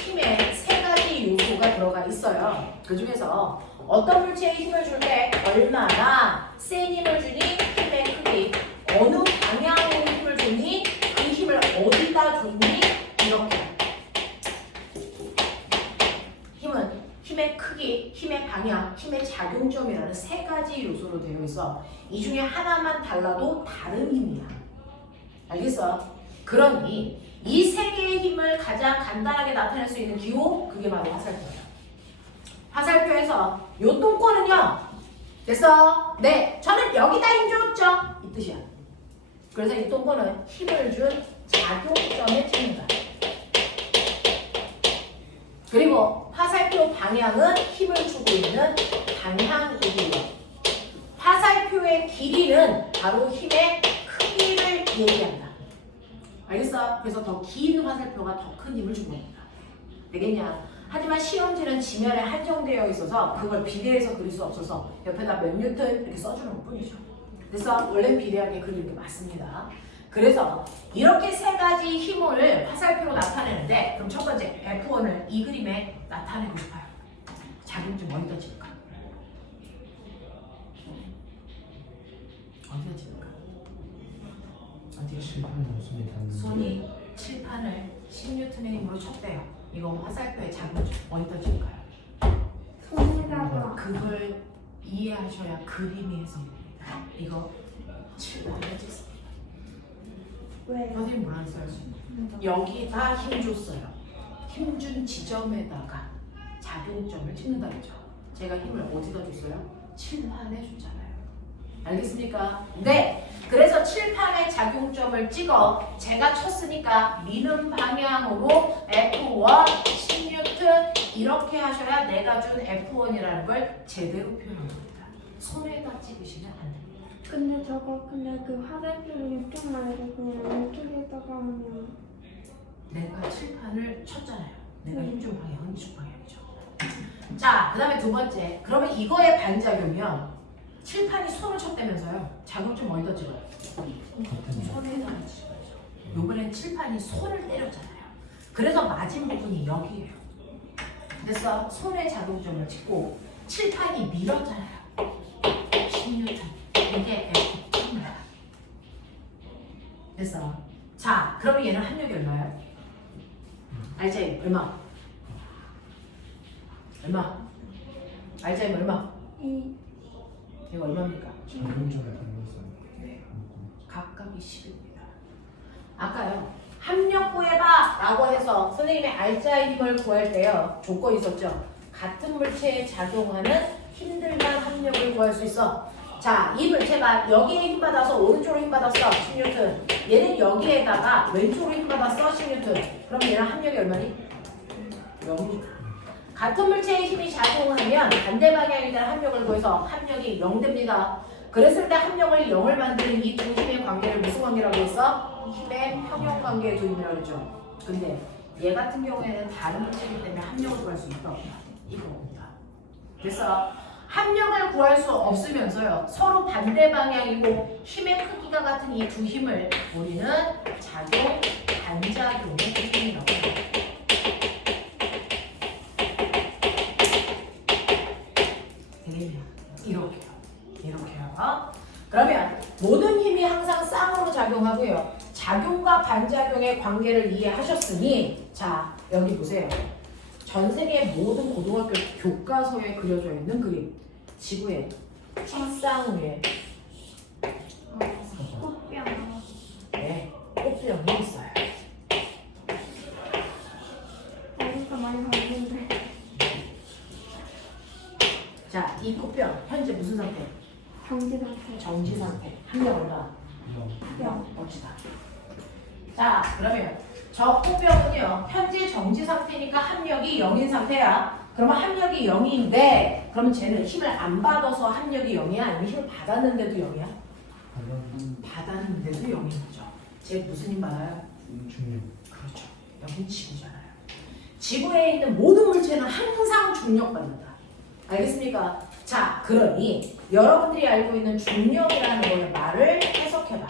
힘에 세 가지 요소가 들어가 있어요. 그 중에서 어떤 물체에 힘을 줄 때 얼마나 센 힘을 주니 힘의 크기, 어느 방향으로 힘을 주니 그 힘을 어디다 줬니 이렇게 힘은 힘의 크기, 힘의 방향, 힘의 작용점이라는 세 가지 요소로 되어 있어. 이 중에 하나만 달라도 다른 힘이야. 알겠어? 그러니 이 세 개의 힘을 가장 간단하게 나타낼 수 있는 기호, 그게 바로 화살표예요. 화살표에서 요 똥꼬는요. 됐어? 네, 저는 여기다 힘 줬죠. 이 뜻이야. 그래서 이 똥꼬는 힘을 준 작용점에 찍는다. 그리고 화살표 방향은 힘을 주고 있는 방향이고요. 화살표의 길이는 바로 힘의 크기를 얘기한다. 알겠어? 그래서 더 긴 화살표가 더 큰 힘을 준 겁니다. 되겠냐? 하지만 시험지는 지면에 한정되어 있어서 그걸 비례해서 그릴 수 없어서 옆에다 몇 뉴턴 이렇게 써주는 것 뿐이죠. 그래서 원래 비례하게 그리는 게 맞습니다. 그래서 이렇게 세 가지 힘을 화살표로 나타내는데 그럼 첫 번째 F1을 이 그림에 나타내고 싶어요. 작용점 어디다 찍을까? 어디다 찍을까? 어디에 칠판에 무슨 닿는 손이 칠판을 10N의 힘으로 쳤대요. 이거 화살표의 작용점 어디다 찍을까요? 손에다가. 그걸 이해하셔야 그림이 해석됩니다. 이거 칠판에 찍습니다. 왜? 선생님 뭐라 했어요? 여기다 힘 줬어요. 힘 준 지점에다가 작용점을 찍는다 그랬죠. 제가 힘을 어디다 줬어요? 칠판에 줬잖아요. 알겠습니까? 네. 그래서 칠판에 작용점을 찍어 제가 쳤으니까 미는 방향으로 F1 10N 이렇게 하셔야 내가 준 F1이라는 걸 제대로 표현합니다. 손에다 찍으시면 안 됩니다. 근데 그 화살표를 이쪽 말고 그냥 이쪽에다가 하면. 내가 칠판을 쳤잖아요. 내가 힘준 방향은 이쪽 방향이죠. 자, 그 다음에 두 번째. 그러면 이거의 반작용이요. 칠판이 손을 쳤다면서요. 작용점 어디다 찍어요? 손에다 찍어야죠. 요번엔 칠판이 손을 때렸잖아요. 그래서 맞은 부분이 여기예요. 됐어. 손에 자동점을 찍고 칠판이 밀었잖아요. 10N. 이게 F입니다. 됐어. 자, 그러면 얘는 합력이 얼마예요? 알지? 얼마? 얼마? 알지? 얼마? 2. 이거 얼마입니까? 자동점에 달렸어요. 네. 각각이 10입니다. 아까요. 합력 구해봐! 라고 해서 선생님의 알짜의 힘을 구할 때요. 조건이 있었죠. 같은 물체에 작용하는 힘들만 합력을 구할 수 있어. 자, 이 물체가 여기에 힘 받아서 오른쪽으로 힘 받았어. 10N. 얘는 여기에다가 왼쪽으로 힘 받았어. 10N. 그럼 얘는 합력이 얼마니? 0이다. 같은 물체의 힘이 작용하면 반대 방향에 대한 합력을 구해서 합력이 0 됩니다. 그랬을 때 합력을 0을 만드는 이 두 힘의 관계를 무슨 관계라고 했어? 힘의 평형 관계의 두 힘이라고 했죠. 근데 얘 같은 경우에는 다른 물체이기 때문에 합력을 구할 수 있다. 이겁니다. 됐어? 합력을 구할 수 없으면서요. 서로 반대 방향이고 힘의 크기가 같은 이 두 힘을 우리는 작용, 반작용의 힘이라고 해요. 이렇게요. 그러면 모든 힘이 항상 쌍으로 작용하고요. 작용과 반작용의 관계를 이해하셨으니 자 여기 보세요. 전 세계 모든 고등학교 교과서에 그려져 있는 그림. 지구에 책상 위에 꽃병. 네, 꽃병이 있어요. 어디서 많이 봤는데. 자, 이 꽃병 현재 무슨 상태? 정지 상태. 정지 상태. 합력 얼마? 0. 멋지다. 자, 그러면 저 꽃병은요 현재 정지 상태니까 합력이 0인 상태야. 그러면 합력이 0인데 그러면 쟤는 힘을 안 받아서 합력이 0이야? 아니면 힘을 받았는데도 0이야? 받았는데도 0인 거죠. 쟤 무슨 힘 받아요? 중력. 그렇죠. 여긴 지구잖아요. 지구에 있는 모든 물체는 항상 중력받는다. 알겠습니까? 자, 그러니 여러분들이 알고 있는 중력이라는 거의 말을 해석해봐.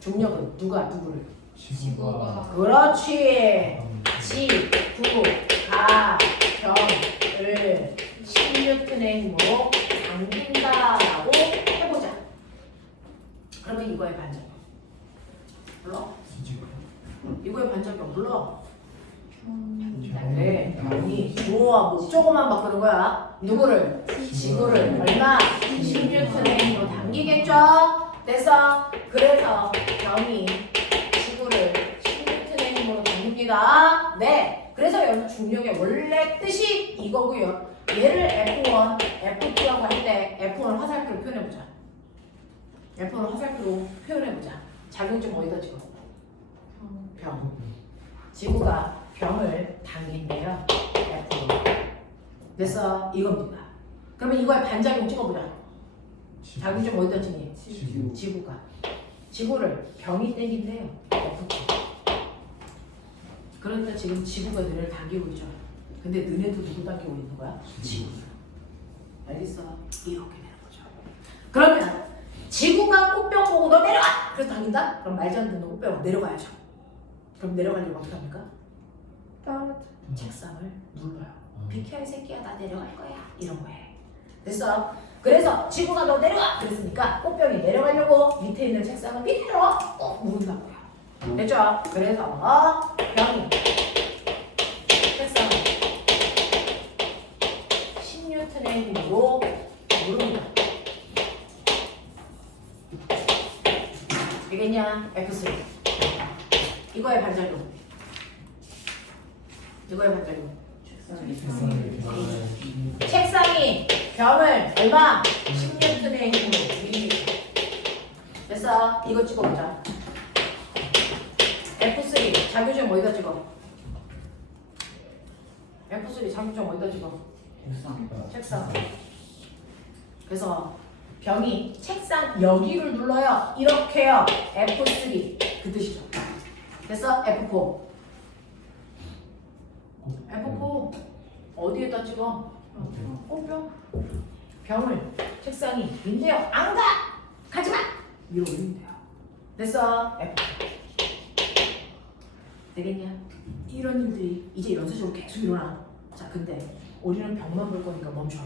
중력은 누가 누구를? 지구가 그렇지. 지구, 가, 병을 10N의 힘으로 당긴다라고 해보자. 그러면 이거의 반작용 불러? 이거의 반작용 불러? 네, 아니 주어와 목적어만 바꾸는 거야. 누구를? 지구를 얼마? 10N의 힘으로 당기겠죠? 됐어? 그래서 병이 지구를 10N의 힘으로 당깁니다. 네. 그래서 여기 중력의 원래 뜻이 이거고요. 얘를 F1, F2라고 할 때 F1을 화살표로 표현해보자. F1을 화살표로 표현해보자. 작용점 어디다 찍어? 병. 지구가 병을 당긴대요. F1. 됐어? 이겁니다. 그러면 이거의 반작용 찍어보자. 작용점 어디다 찍니? 지구. 지구가. 지구를 병이 당긴대요. F2. 그러니까 지금 지구가 너네를 당기고 있죠. 근데 너네도 누구 당기고 있는 거야? 지구. 알겠어? 이렇게 되는 거죠. 그러면 지구가 꽃병 보고 너 내려와! 그래서 당긴다? 그럼 말도 안 듣는 꽃병은 내려가야죠. 그럼 내려가려고 어떻게 합니까? 떨어져. 책상을 눌러요. 비켜 이 새끼야 나 내려갈 거야. 이런 거예요. 됐어? 그래서 지구가 너 내려와! 그랬으니까 꽃병이 내려가려고 밑에 있는 책상을 밑으로 꼭 누른다고요. 됐죠? 그래서 병이 책상을 10N의 힘으로 누릅니다. 되겠냐? F3. 이거의 반작용. 이거의 반작용. 책상이 병을 얼마? 10N의 힘으로 밀립니다. 됐어? 이거 찍어보자. F3 작용점 어디다 찍어? F3 작용점 어디다 찍어? 책상. 그래서 병이 책상 여기를 눌러요. 이렇게요. F3 그 뜻이죠. 됐어? F4. F4 어디에다 찍어? 꽃병. 병을 책상이 민대요. 안 가! 가지마! 위로 올리면 돼요. 됐어? F4. 되겠냐? 이런 일들이 이제 연쇄적으로 계속 일어나. 자, 근데 우리는 벽만 볼 거니까 멈춰.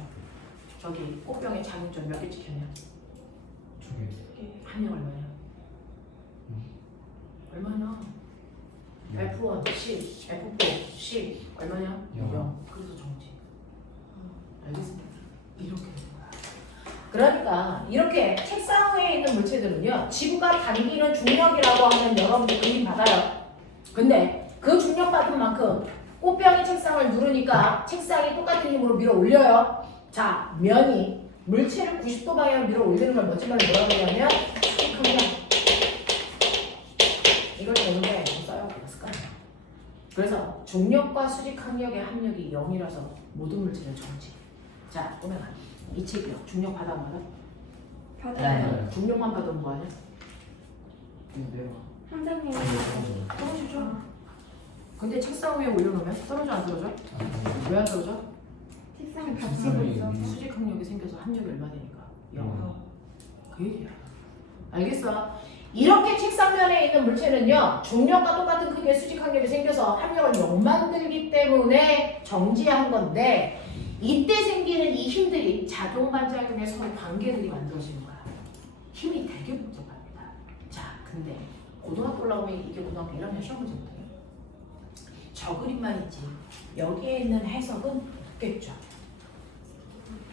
저기 꽃병에 자격증 몇 개 찍혔냐? 2개. 함량 얼마냐? 얼마냐? F1 10, F4 10 얼마냐? 0. 그래서 정지. 알겠습니다. 이렇게 되는 거야. 그러니까 이렇게 책상 위에 있는 물체들은요, 지구가 당기는 중력이라고 하면 여러분들 그림 받아요. 근데 그 중력 받은 만큼 꽃병이 책상을 누르니까 책상이 똑같은 힘으로 밀어 올려요. 자, 면이 물체를 90도 방향으로 밀어 올리는 걸 멋진 말로 뭐라고 하냐면 수직항력. 이걸 배우는데 뭐 써요? 그랬을까요? 그래서 중력과 수직항력의 합력이 0이라서 모든 물체는 정지. 자, 꼬맹아. 이 책이요. 중력 받아 안 받아? 받아요. 중력만 받으면 뭐하냐? 선생님. 떨어지죠. 근데 책상 위에 올려놓으면 떨어져 안 떨어져? 왜 안 떨어져? 책상에 같이 책상에 있어서. 수직 항력이 생겨서 합력이 얼마 되니까? 0. 그 얘기야. 알겠어? 이렇게 책상면에 있는 물체는요, 중력과 똑같은 크기의 수직 항력이 생겨서 합력을 0 만들기 때문에 정지한 건데, 이때 생기는 이 힘들이 작용 반작용의 서로 관계들이 만들어지는 거야. 힘이 되게 복잡합니다. 자, 근데 고등학교 올라오면 이게 고등학교 1학년 시험 문제거든요. 저 그림만 있지 여기에 있는 해석은 없겠죠.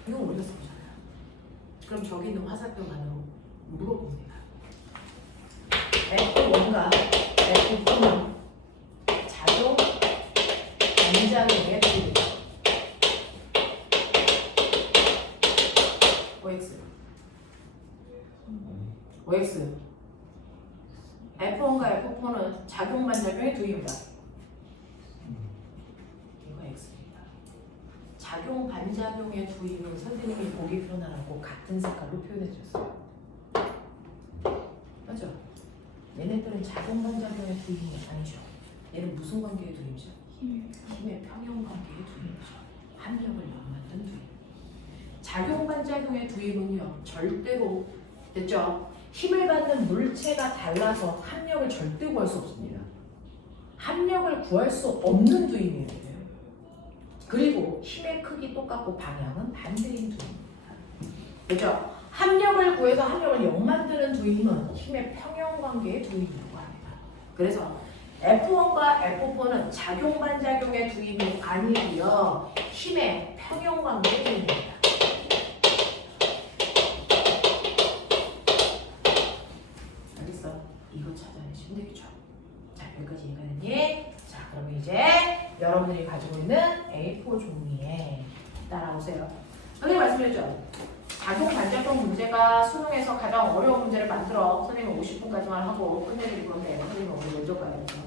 이거 우리가 써보잖아요. 그럼 저기 있는 화살표만으로 물어봅니다. F1과 F2는 작용 반작용의 비례. OX. F1과 F4는 작용 반작용의 두입니다. 이거 X입니다. 작용 반작용의 두입은 선생님이 보기 편하라고 같은 색깔로 표현해 줬어요. 맞죠? 얘네들은 작용 반작용의 두입이 아니죠. 얘는 무슨 관계의 두입이죠? 힘의 평형 관계의 두입이죠. 합력을 만든 두입. 작용 반작용의 두입은요, 절대로 됐죠? 힘을 받는 물체가 달라서 합력을 절대 구할 수 없습니다. 합력을 구할 수 없는 두임이에요. 그리고 힘의 크기 똑같고 방향은 반대인 두임입니다. 그렇죠? 합력을 구해서 합력을 0 만드는 두임은 힘의 평형관계의 두임이라고 합니다. 그래서 F1과 F4는 작용 반작용의 두임이 아니고요, 힘의 평형관계의 두임입니다. 이거 찾아내시면 되겠죠. 자, 여기까지 이해가 됐니? 자, 그럼 이제 여러분들이 가지고 있는 A4 종이에 따라오세요. 선생님 말씀드렸죠? 작용 반작용 문제가 수능에서 가장 어려운 문제를 만들어 선생님은 50분까지만 하고 끝내드릴 건데 선생님은 오늘 먼저 가야죠.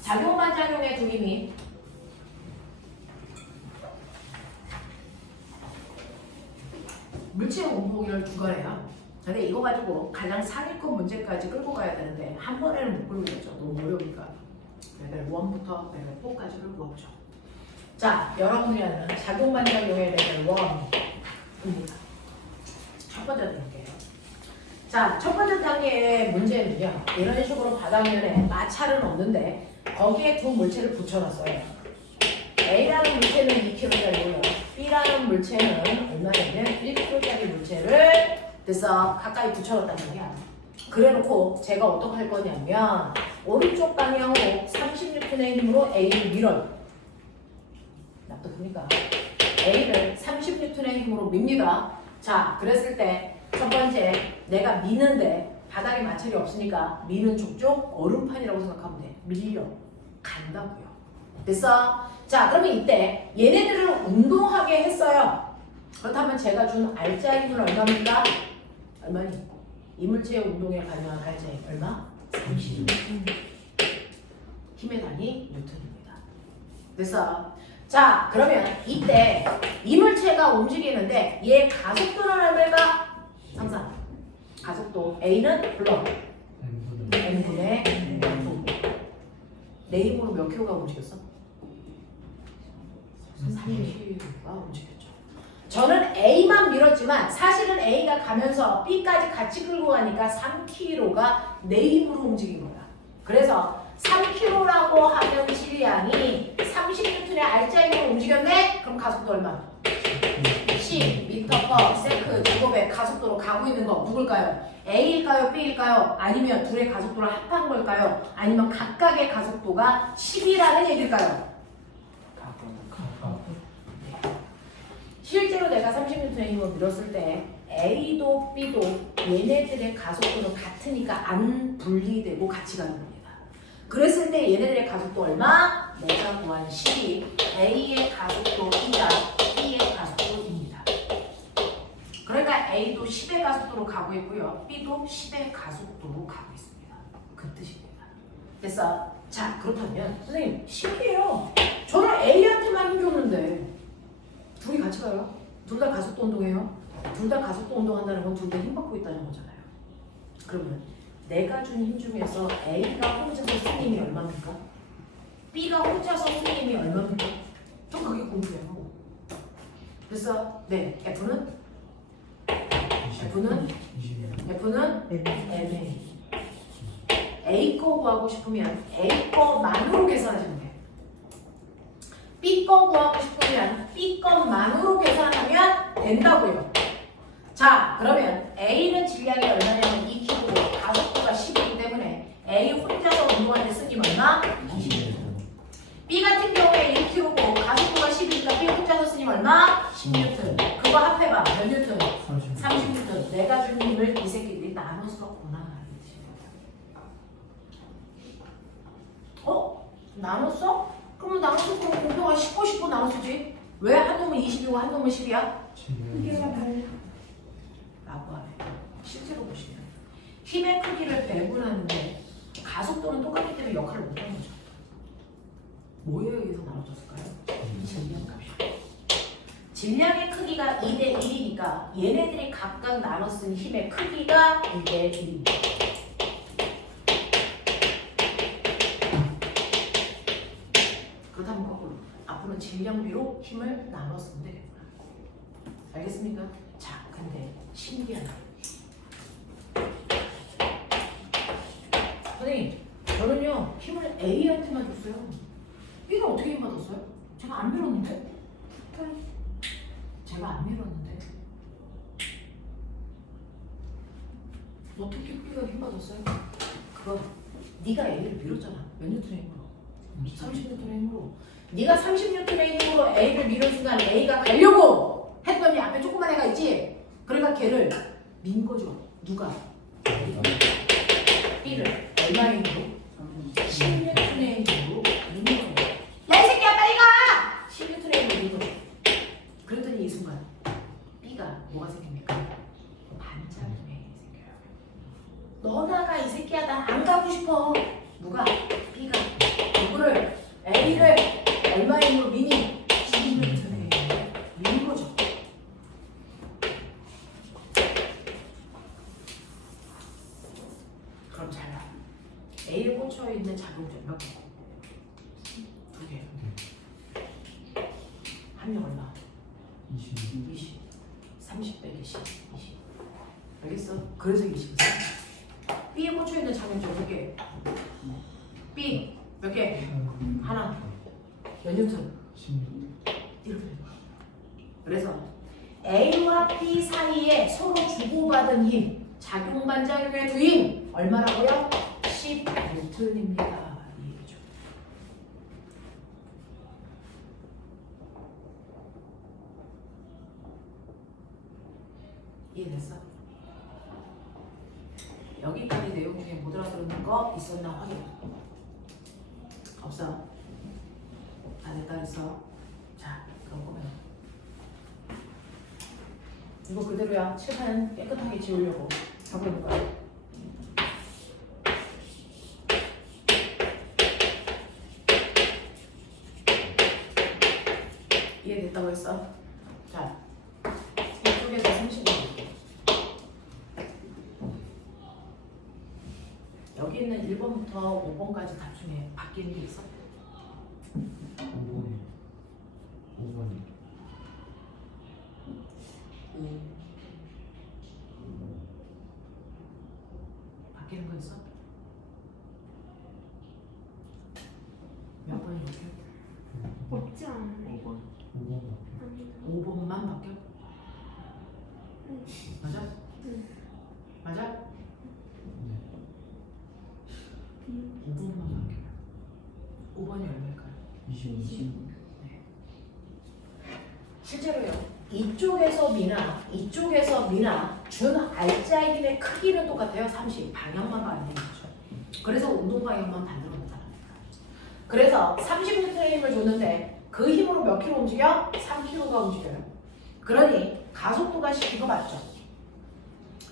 작용 반작용의 두임이 물체 원폭을 주거래요. 근데 이거 가지고 가장 상위권 문제까지 끌고 가야 되는데 한 번에는 못 끌고 가죠. 너무 어려우니까. 레벨 1부터 레벨 4까지 끌고 가죠. 자, 여러분들이 하는 작용 반작용의 레벨 1입니다. 첫 번째 단계예요. 자, 첫 번째 단계의 문제는요, 이런 식으로 바닥면에 마찰은 없는데 거기에 두 물체를 붙여놨어요. A라는 물체는 2kg짜리고요. B라는 물체는 얼마냐면 1kg짜리 물체를 됐어. 가까이 붙여놨단 말이야. 그래놓고 제가 어떻게 할 거냐면 오른쪽 방향으로 36분의 힘으로 A를 밀어요. 납득합니까? A를 30N의 힘으로 밉니다. 자, 그랬을 때 첫 번째 내가 미는데 바닥에 마찰이 없으니까 미는 족족 얼음판이라고 생각하면 돼. 밀려 간다고요. 됐어? 자, 그러면 이때 얘네들을 운동하게 했어요. 그렇다면 제가 준 알짜 힘은 얼마입니까? 얼마니? 이물체의 운동에 관여한 알짜 힘 얼마? 30. 힘의 단위 뉴턴입니다. 됐어? 자, 그러면 이때 이물체가 움직이는데 얘 가속도는 얼마일까? 상상. 가속도 A는 물론 N분의 F. 내 힘으로 몇 킬로가 움직였어? 3kg가 움직였죠. 저는 A만 밀었지만 사실은 A가 가면서 B까지 같이 끌고 가니까 3kg가 내 힘으로 움직인 거야. 그래서 3kg라고 하는 질량이 30N의 알짜임으로 움직였네? 그럼 가속도 얼마? 10m/s 제곱의 가속도로 가고 있는 거 누굴까요? A일까요? B일까요? 아니면 둘의 가속도를 합한 걸까요? 아니면 각각의 가속도가 10이라는 얘기일까요? 실제로 내가 30N의 힘으로 밀었을 때 A도 B도 얘네들의 가속도는 같으니까 안 분리되고 같이 가는 겁니다. 그랬을 때 얘네들의 가속도 얼마? 내가 구한 10이 A의 가속도 2다, B의 가속도 2입니다. 그러니까 A도 10의 가속도로 가고 있고요. B도 10의 가속도로 가고 있습니다. 그 뜻입니다. 됐어? 자, 그렇다면 선생님 10이에요. 저는 A한테만 힘줬는데 둘이 같이 가요? 둘 다 가속도 운동해요? 둘 다 가속도 운동한다는 건 둘 다 힘받고 있다는 거잖아요. 그러면 내가 준 힘 중에서 A가 혼자서 쓴 힘이 얼마입니까? B가 혼자서 쓴 힘이 얼마입니까? 좀 그게 궁금해요. 그래서 네, F는 MA. A 거 구하고 싶으면 A 거만으로 계산하시면 돼요. B 거 구하고 싶으면 B 것만으로 계산하면 된다고요. 자, 그러면 A는 질량이 얼마냐면 2kg고 가속도가 10이기 때문에 A 혼자서 운동할 때 쓰기 얼마? 20. B 같은 경우에 1kg고 가속도가 10이니까 B 혼자서 쓰니 얼마? 10N. 그거 합해봐. 몇 뉴턴? 30N. 내가 준 힘을 이 새끼들이 나눠 썼구나. 나눴어? 그러면 나눠서 그럼 공평한 10고 나눠주지. 왜 한 놈은 20이고 한 놈은 10이야? 크기가 달라. 라고 하네. 실제로 보시면 힘의 크기를 배분하는데 가속도는 똑같기 때문에 역할을 못하는 거죠. 뭐에 의해서 나눠졌을까요? 질량값이요. 질량의 크기가 2대 1이니까 얘네들이 각각 나눠 쓴 힘의 크기가 2대 1입니다. 그렇다면 거꾸로 앞으로는 질량비로 힘을 나눠 쓰면 되겠구나. 알겠습니까? 자, 근데 신기하다. 선생님, 저는요 힘을 A한테만 줬어요. B는 어떻게 힘 받았어요? 제가 안 밀었는데? 제가 안 밀었는데 어떻게 B가 힘 받았어요? 그거 네가 A를 밀었잖아. 몇 뉴턴의 힘으로? 30N의 힘으로. 네가 30N의 힘으로 A를 미는 순간 A가 가려고 했더니 앞에 조그만 애가 있지? 그러니까 걔를 민 거죠. 누가? B를 얼마의 힘으로? 10N의 힘으로 민 거예요. 야, 이 새끼야 빨리 가! 10N의 힘으로 민 거죠. 그랬더니 이 순간 B가 뭐가 생깁니까? 반작용이 생겨요. 너 나가 이 새끼야. 난 안 가고 싶어. 누가? B가 누구를? A를 얼마의 힘으로 미니? 10N의 힘으로 민 거죠. 그럼 잘 봐. A에 꽂혀 있는 작용점 몇 개? 두 개. 한 명 얼마? 20. 30 빼기 10. 20. 알겠어? 그래서 20. B에 꽂혀 있는 작용점 몇 개? B 몇 개? 하나. 몇 뉴턴? 16. 이렇게 되는 거야. 그래서 A와 B 사이에 서로 주고받은 힘, 작용 반작용의 두 힘 얼마라고요? 10N입니다. 이 얘기죠. 이해됐어? 여기까지 내용 중에 못 알아들었는 거 있었나 확인. 없어. 안 됐다 했어. 자, 그럼 보면 이거 그대로야. 칠판 깨끗하게 지우려고 하고 있는 거야. 이해됐다고 했어? 자, 이쪽에서 35. 여기 있는 1번부터 5번까지 답 중에 바뀌는 게 있어? 5번이. 바뀌는 거 있어? 바뀌어? 맞아? 맞아? 5번만 바뀌어요. 5번이 얼마일까요? 25. 실제로요. 이쪽에서 미나 준 알짜임의 크기는 똑같아요. 30. 방향만 바뀌는 거죠. 그래서 운동 방향만 반대로 나타납니다. 그래서 30N의 힘을 줬는데 그 힘으로 몇 킬로 움직여? 3kg가 움직여요. 그러니 가속도가 10kg 맞죠?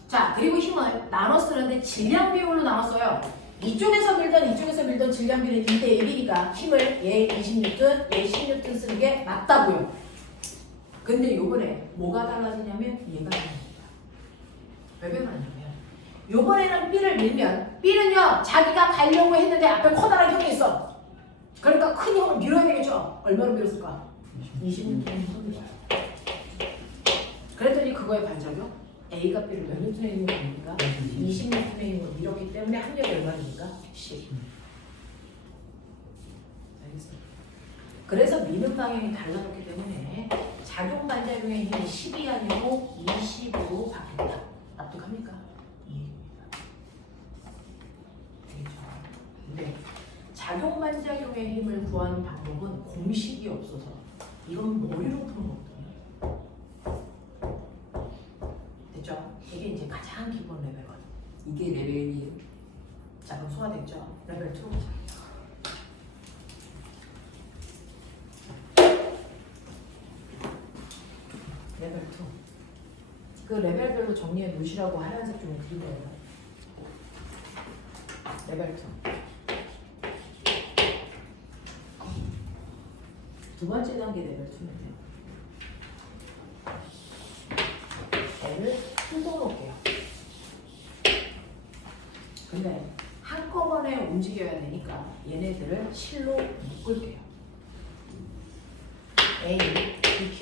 자, 그리고 힘을 나눠 쓰는데 질량 비율로 나눴어요. 이쪽에서 밀던 질량 비율은 2대 1이니까 힘을 얘 20N, 얘 10N 쓰는 게 맞다고요. 근데 요번에 뭐가 달라지냐면 얘가 달라집니다. 왜 변하냐면 요번에는 B를 밀면 B는요 자기가 가려고 했는데 앞에 커다란 형이 있어. 그러니까 큰 형을 밀어야 되겠죠. 얼마로 밀었을까? 20N의 힘을 밀어요. 그랬더니 그거의 반작용 A가 B를 몇 N의 힘으로 밀니까 20N의 힘으로 밀었기 때문에 합력이 얼마입니까? 10. 알겠어요? 그래서 미는 방향이 달라졌기 때문에 작용 반작용의 힘이 10이 아니고 20으로 바뀐다. 납득합니까? 이해입니다. 되겠죠? 근데 작용 반작용의 힘을 구하는 방법은 공식이 없어서 이건 머리로 푸는 거거든요. 됐죠? 이게 이제 가장 기본 레벨거든. 이게 레벨이 자 그럼 소화됐죠? 레벨 2 보자. 레벨 2. 그 레벨별로 정리해 놓으시라고 하얀색 좀 그리고요. 레벨 2. 두 번째 단계 레벨 2인데 얘를 흔들어놓을게요. 근데 한꺼번에 움직여야 되니까 얘네들을 실로 묶을게요. A, BQ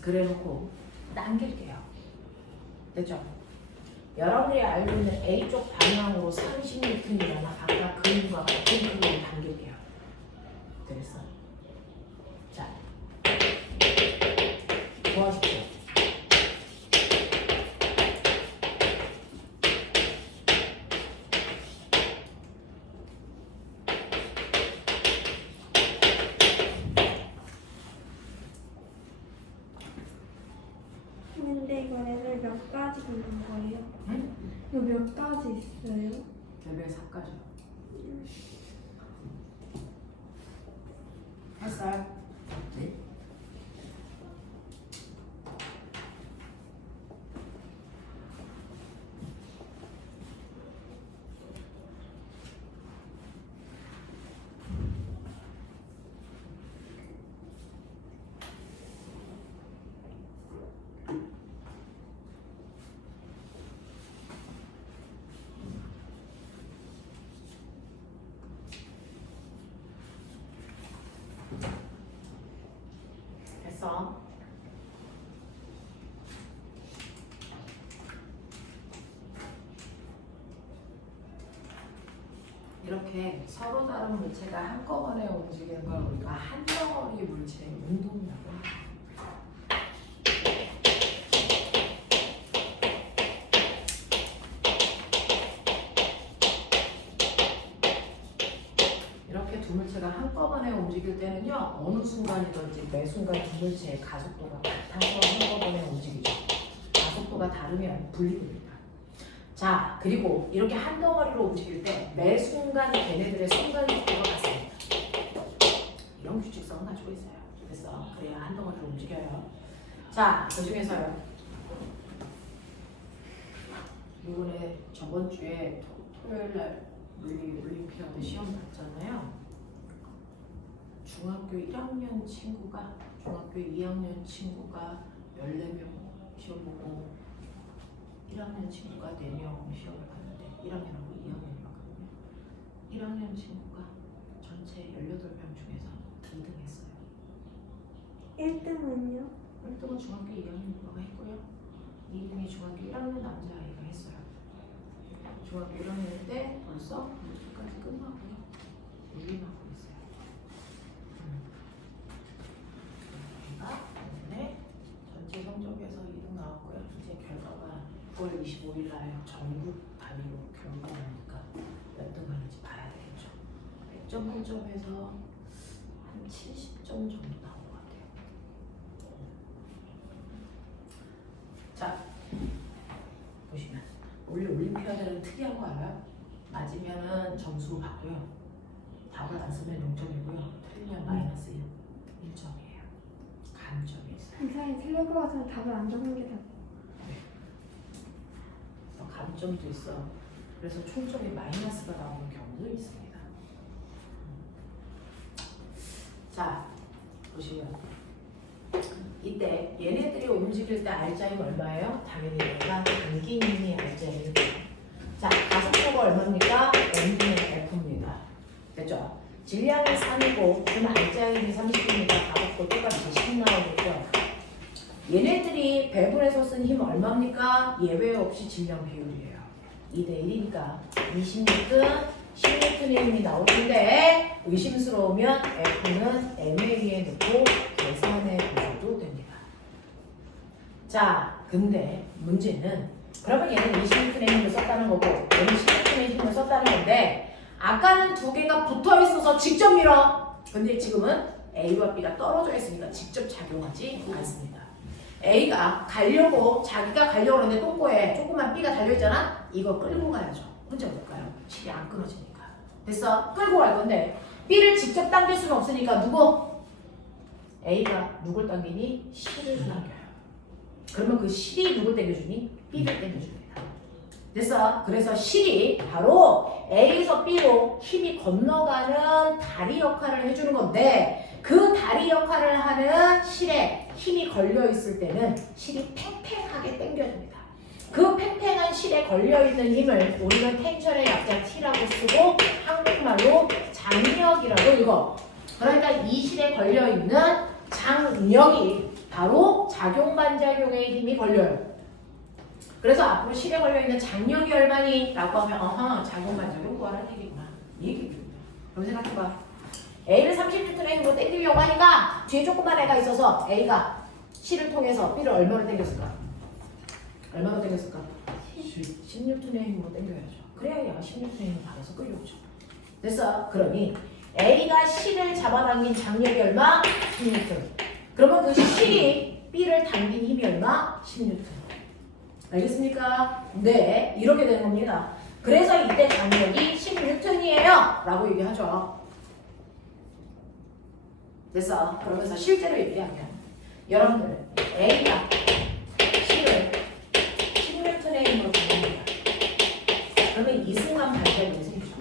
그래놓고 당길게요. 됐죠? 여러분들이 알고 있는 A쪽 방향으로 30N이라나 아까 그 힘과 같은 크기로 당길게요. 됐어? 자, 도와주세요. 근데 이거 레벨 몇 가지 있는 거예요? 응? 이거 몇 가지 있어요? 레벨 4까지. 했어요? 네. 됐어. 이렇게 서로 다른 물체가 한꺼번에 움직이는 걸 우리가 한 덩어리 물체의 운동이라고 합니다. 이렇게 두 물체가 한꺼번에 움직일 때는요 어느 순간이든지 매 순간 두 물체의 가속도가 같아서 한꺼번에 움직이죠. 가속도가 다르면 분리됩니다. 자 그리고 이렇게 한 덩어리로 움직일 때 매 순간 걔네들의 순간 속도가 같습니다. 이런 규칙성을 가지고 있어요. 그래서 그래야 한 덩어리로 움직여요. 자 그 중에서요 이번에 저번 주에 토요일날 물리 올림피아드 시험 봤잖아요. 중학교 1학년 친구가 중학교 2학년 친구가 14명 시험 보고 1학년 친구가 4명 시험을 봤는데 1학년하고 2학년이었거든요. 1학년 친구가 전체 18명 중에서 2등 했어요. 1등은요? 1등은 중학교 2학년 누나가 했고요. 2등이 중학교 1학년 남자아이가 했어요. 중학교 1학년 때 벌써 6주까지 끝나고요. 올림하고 있어요. 25일 날 전국 단위로 경기가 나니까 몇 등 하는지 봐야 되겠죠. 100점 만점에서 한 70점 정도 나온 것 같아요. 자, 보시면 원래 올림피아드는 특이한 거 알아요? 맞으면은 점수 받고요. 답을 안 쓰면 0점이고요. 틀리면 마이너스 1점이에요. 감점이 있어요. 이상이 틀릴 것 같아서 답을 안 적는 게 더. 감점도 있어. 그래서 총점이 마이너스가 나오는 경우도 있습니다. 자, 보시면 이때 얘네들이 움직일 때 알짜임 얼마예요? 당연히 얘가 당긴 힘이 알짜임이 돼요. 자, 가속도가 얼마입니까? m분의 f입니다. 됐죠? 질량이 3이고 그럼 알짜임이 30입니다. 가속도 똑같이 10 나오겠죠? 얘네들이 배분해서 쓴 힘 얼마입니까? 예외 없이 질량 비율이에요. 2대1이니까 20N, 10N의 힘이 나오는데 의심스러우면 F는 MA에 넣고 계산해 보셔도 됩니다. 자, 근데 문제는 그러면 얘는 20N의 힘을 썼다는 거고 얘는 10N의 힘을 썼다는 건데 아까는 두 개가 붙어 있어서 직접 밀어. 근데 지금은 A와 B가 떨어져 있으니까 직접 작용하지 않습니다. A가 가려고 자기가 가려고 하는데 똥꼬에 조그만 B가 달려있잖아? 이거 끌고 가야죠. 혼자 못 가요. 실이 안 끊어지니까. 됐어? 끌고 갈 건데 B를 직접 당길 수는 없으니까 누구? A가 누굴 당기니? C를 당겨요. 그러면 그 C이 누굴 당겨주니? B를 당겨줍니다. 됐어? 그래서 C이 바로 A에서 B로 힘이 건너가는 다리 역할을 해주는 건데 그 다리 역할을 하는 실에 힘이 걸려있을 때는 실이 팽팽하게 당겨줍니다. 그 팽팽한 실에 걸려있는 힘을 우리는 텐션의 약자 T라고 쓰고 한국말로 장력이라고 읽어. 그러니까 이 실에 걸려있는 장력이 바로 작용반작용의 힘이 걸려요. 그래서 앞으로 실에 걸려있는 장력이 얼마니? 라고 하면 작용반작용 구하라는 얘기구나. 이 얘기입니다. 그럼 생각해봐. A를 30N의 힘으로 당기려고 하니까 뒤에 조그만 애가 있어서 A가 C를 통해서 B를 얼마로 당겼을까? 얼마로 당겼을까? 10N의 힘으로 당겨야죠. 그래야 얘가 10N의 힘을 받아서 끌려오죠. 됐어? 그러니 A가 C를 잡아당긴 장력이 얼마? 10N. 그러면 그 C이 B를 당긴 힘이 얼마? 10N. 알겠습니까? 네, 이렇게 되는 겁니다. 그래서 이때 장력이 10N이에요 라고 얘기하죠. 됐어? 그러면서 실제로 얘기하면 여러분들 A가 C를 10N의 힘으로 당깁니다. 그러면 이 순간 반작용이 생기죠.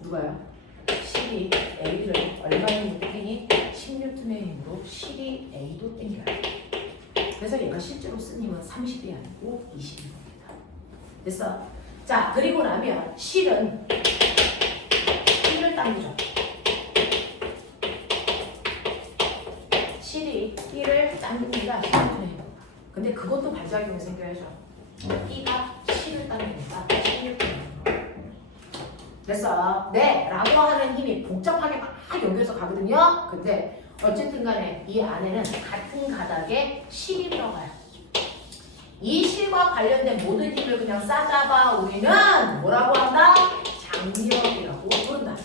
누가요? C이 A를 얼마나 당기니? 10N의 힘으로 C이 A도 당겨요. 그래서 얘가 실제로 쓴 힘은 30이 아니고 20인 겁니다. 됐어? 자, 그리고 나면 실은 B를 당기죠. 실이 B를 당깁니다. 10N의 힘으로. 근데 그것도 반작용이 생겨야죠. B가 C를 당깁니다. 16N의 힘으로. 됐어? 네, 라고 하는 힘이 복잡하게 막 연결해서 가거든요. 근데 어쨌든 간에 이 안에는 같은 가닥에 실이 들어가요. 이 실과 관련된 모든 힘을 그냥 싸잡아 우리는 뭐라고 한다? 장력이라고 부른다.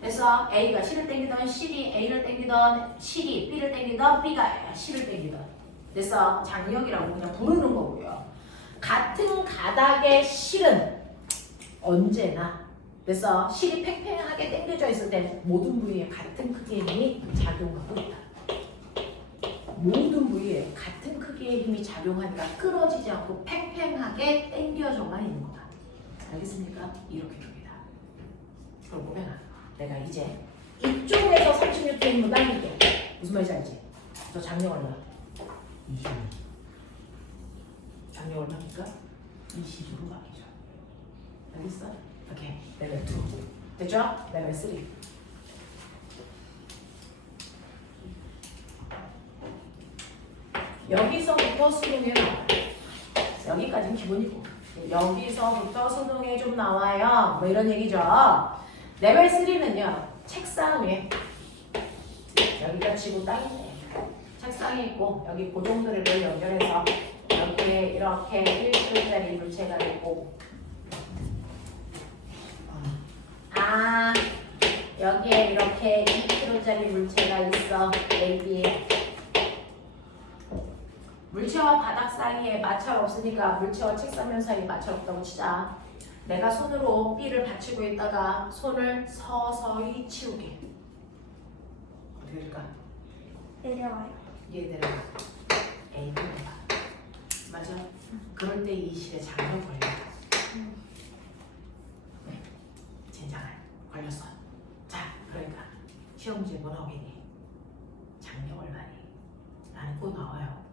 그래서 A가 C를 당기던 실이 A를 당기던 실이 B를 당기던 B가 C를 당기던 그래서 장력이라고 그냥 부르는 거고요. 같은 가닥의 실은 언제나 그래서 실이 팽팽하게 당겨져 있을 때 모든 부위에 같은 크기의 힘이 작용하고 있다. 모든 부위에 같은 크기의 힘이 작용하니까 끊어지지 않고 팽팽하게 당겨져만 있는 거다. 알겠습니까? 이렇게 됩니다. 그럼 보면 내가 이제 이쪽에서 30N의 힘으로 당길게. 무슨 말인지 알지? 저 장력 얼마? 20. 장력 얼마입니까? 20으로 바뀌죠. 알겠어? 오케이. 레벨 2. 됐죠? 레벨 3. 여기서부터 수능에 나와요. 여기까지는 기본이고 여기서부터 수능에 좀 나와요. 뭐 이런 얘기죠. 레벨 3는요. 책상 위에 여기가 지구 땅이네. 책상이 있고 여기 고정들을 연결해서 여기에 이렇게 1kg짜리 물체가 있고 여기에 이렇게 2kg짜리 물체가 있어. 여기에 물체와 바닥 사이에 마찰 없으니까 물체와 책상면 사이에 마찰 없다고 치자. 내가 손으로 B를 받치고 있다가 손을 서서히 치우게. 어떻게 될까? 내려와요. 얘들아 A는 봐. 맞아? 그럴 때 이 실에 장벽 걸려. 젠장을 걸렸어. 자, 그러니까 시험 문제 뭐 나오겠니? 장력 얼마니? 라는 거 나와요.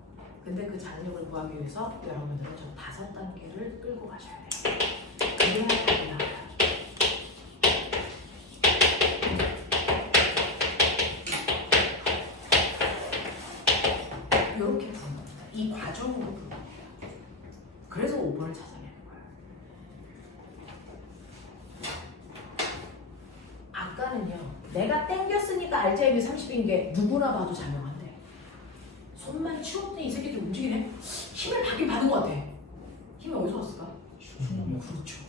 근데 그 장력을 구하기 위해서 여러분들은 저 5단계를 끌고 가셔야 돼요. 그래야 답이 나와요. 이렇게 푸는 겁니다. 이 과정으로 푸는 거예요. 그래서 5번을 찾아내는 거예요. 아까는요, 내가 땡겼으니까 알짜임이 30인 게 누구나 봐도 자명한데 손만 치웠더니 이 새끼들 움직이네? 힘을 받긴 받은 것 같아. 힘이 어디서 왔을까? 그렇죠.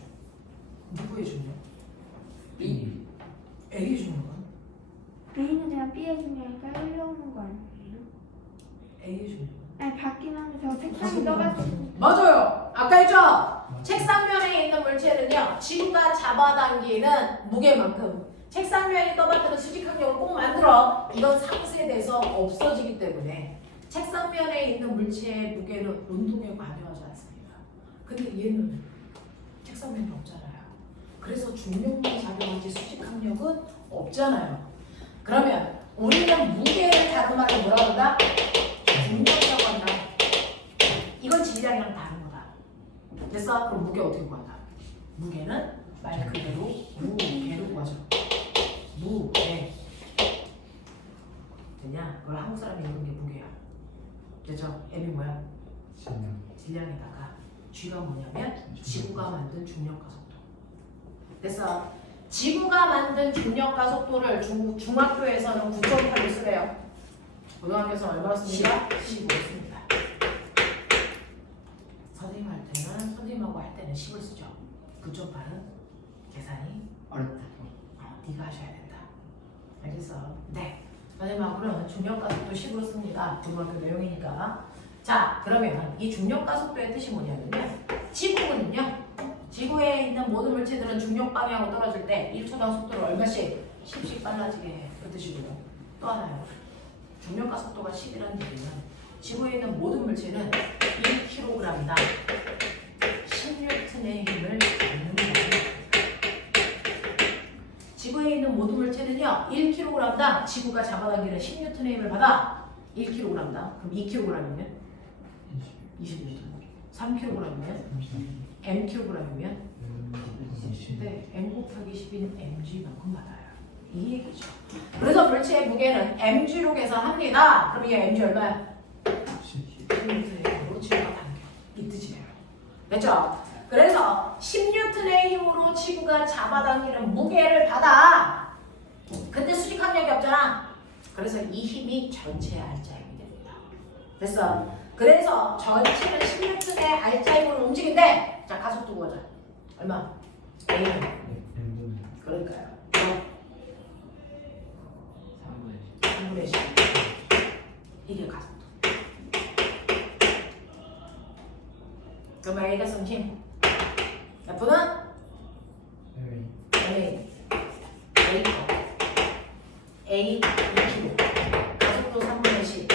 누구의 중력? B. A의 중력은? A는 그냥 B의 중요하니까 흘러오는 거 아니에요? A의 중력은? 아니 받긴 하면서 책상이 떠가지고 맞아요. 아까 했죠? 책상면에 있는 물체는요, 지구가 잡아당기는 무게만큼 책상면이 떠받드는 수직항력을 꼭 만들어. 이건 상쇄돼서 없어지기 때문에 책상면에 있는 물체의 무게는 운동에 관여하지 않습니다. 근데 얘는 책상면이 없잖아요. 그래서 중력만 작용하지 수직항력은 없잖아요. 그러면 우리는 무게를 다른 말로 뭐라고 한다? 중력이라고 한다. 이건 질량이랑 다른 거다. 됐어? 그럼 무게 어떻게 구한다? 무게는 말 그대로 무게로 구하죠. 무게. 됐냐? 그걸 한국 사람이 이런 게 무게야. 됐죠? M이 뭐야? 질량에다가 G가 뭐냐면 지구가 만든 중력과 속도. 됐어? 지구가 만든 중력과 속도를 중학교에서는 9.8을 쓰래요. 고등학교에서는 얼마나 씁니까? 15를 씁니다. 선생님 할 때는 선생님하고 할 때는 10을 쓰죠. 9.8은 계산이 네가 하셔야 된다. 알겠어? 네. 선생님하고는 중력과 속도 10으로 씁니다. 고등학교 내용이니까. 자, 그러면 이 중력과 속도의 뜻이 뭐냐면요. 지구는요. 지구에 있는 모든 물체들은 중력 방향으로 떨어질 때 1초당 속도를 얼마씩? 10씩 빨라지게 해. 그 뜻이고요. 또 하나요. 중력과 속도가 10이라는 얘기는 지구에 있는 모든 물체는 1kg당 10N의 힘을 받는다. 지구에 있는 모든 물체는요 1kg당 지구가 잡아당기는 10N의 힘을 받아. 1kg당. 그럼 2kg이면 21N. 3kg이면 mkg이면 네, m 곱하기 10인 mg만큼 받아요. 이 얘기죠. 그래서 물체의 무게는 mg로 계산합니다. 그럼 이게 mg 얼마야? 10N으로 지구가 당겨. 이 뜻이에요. 됐죠? 그래서 10N의 힘으로 지구가 잡아당기는 무게를 받아. 근데 수직항력이 없잖아. 그래서 이 힘이 전체의 알짜힘이 됩니다. 됐어? 그래서 전체는 10N의 알짜힘으로 움직인대. 자, 가속도 구하자. 얼마? A는? 그러니까요. 3분의 10. 이게 가속도. 그럼 A가 쓴 힘. F는? A 2kg. 가속도 3분의 10.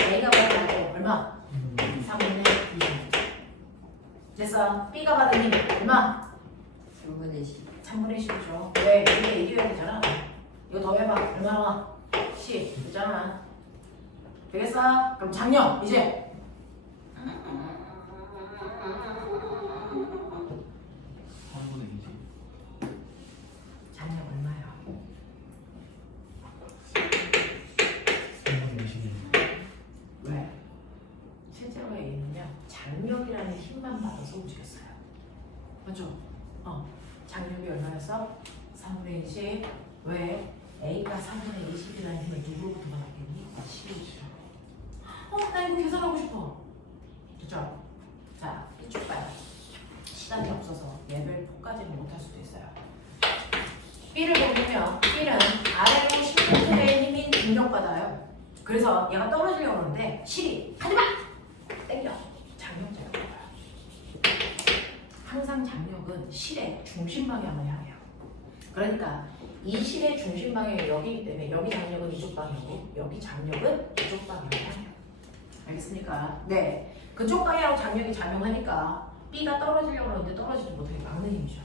A가 받은 얼마? 3분의 20. 됐어. B가 받은 힘 얼마? 3분의 10. 3분의 10이죠. 왜? 이게 이겨야 되잖아. 이거 더해봐. 얼마 나와? 10. 되잖아. 되겠어? 그럼 장력 이제. 장력 얼마야? 3분의 20. 왜? 실제로 A는요 장력이라는 힘만 받아서 움직였어요. 맞죠? 장력이 얼마였어? 3분의 20. 왜? A가 3분의 20이라는 힘을 누구로부터 받았겠니? 10이죠. 나 이거 계산하고 싶어. 됐죠? 그래서 얘가 떨어지려고 하는데 실이 하지마! 땡겨. 장력 작용을. 항상 장력은 실의 중심 방향을 향해요. 그러니까 이 실의 중심 방향이 여기이기 때문에 여기 장력은 이쪽 방향이고 여기 장력은 이쪽 방향을 향해요. 알겠습니까? 네. 그쪽 방향으로 장력이 작용하니까 B가 떨어지려고 하는데 떨어지지 못하게 막는 힘이죠.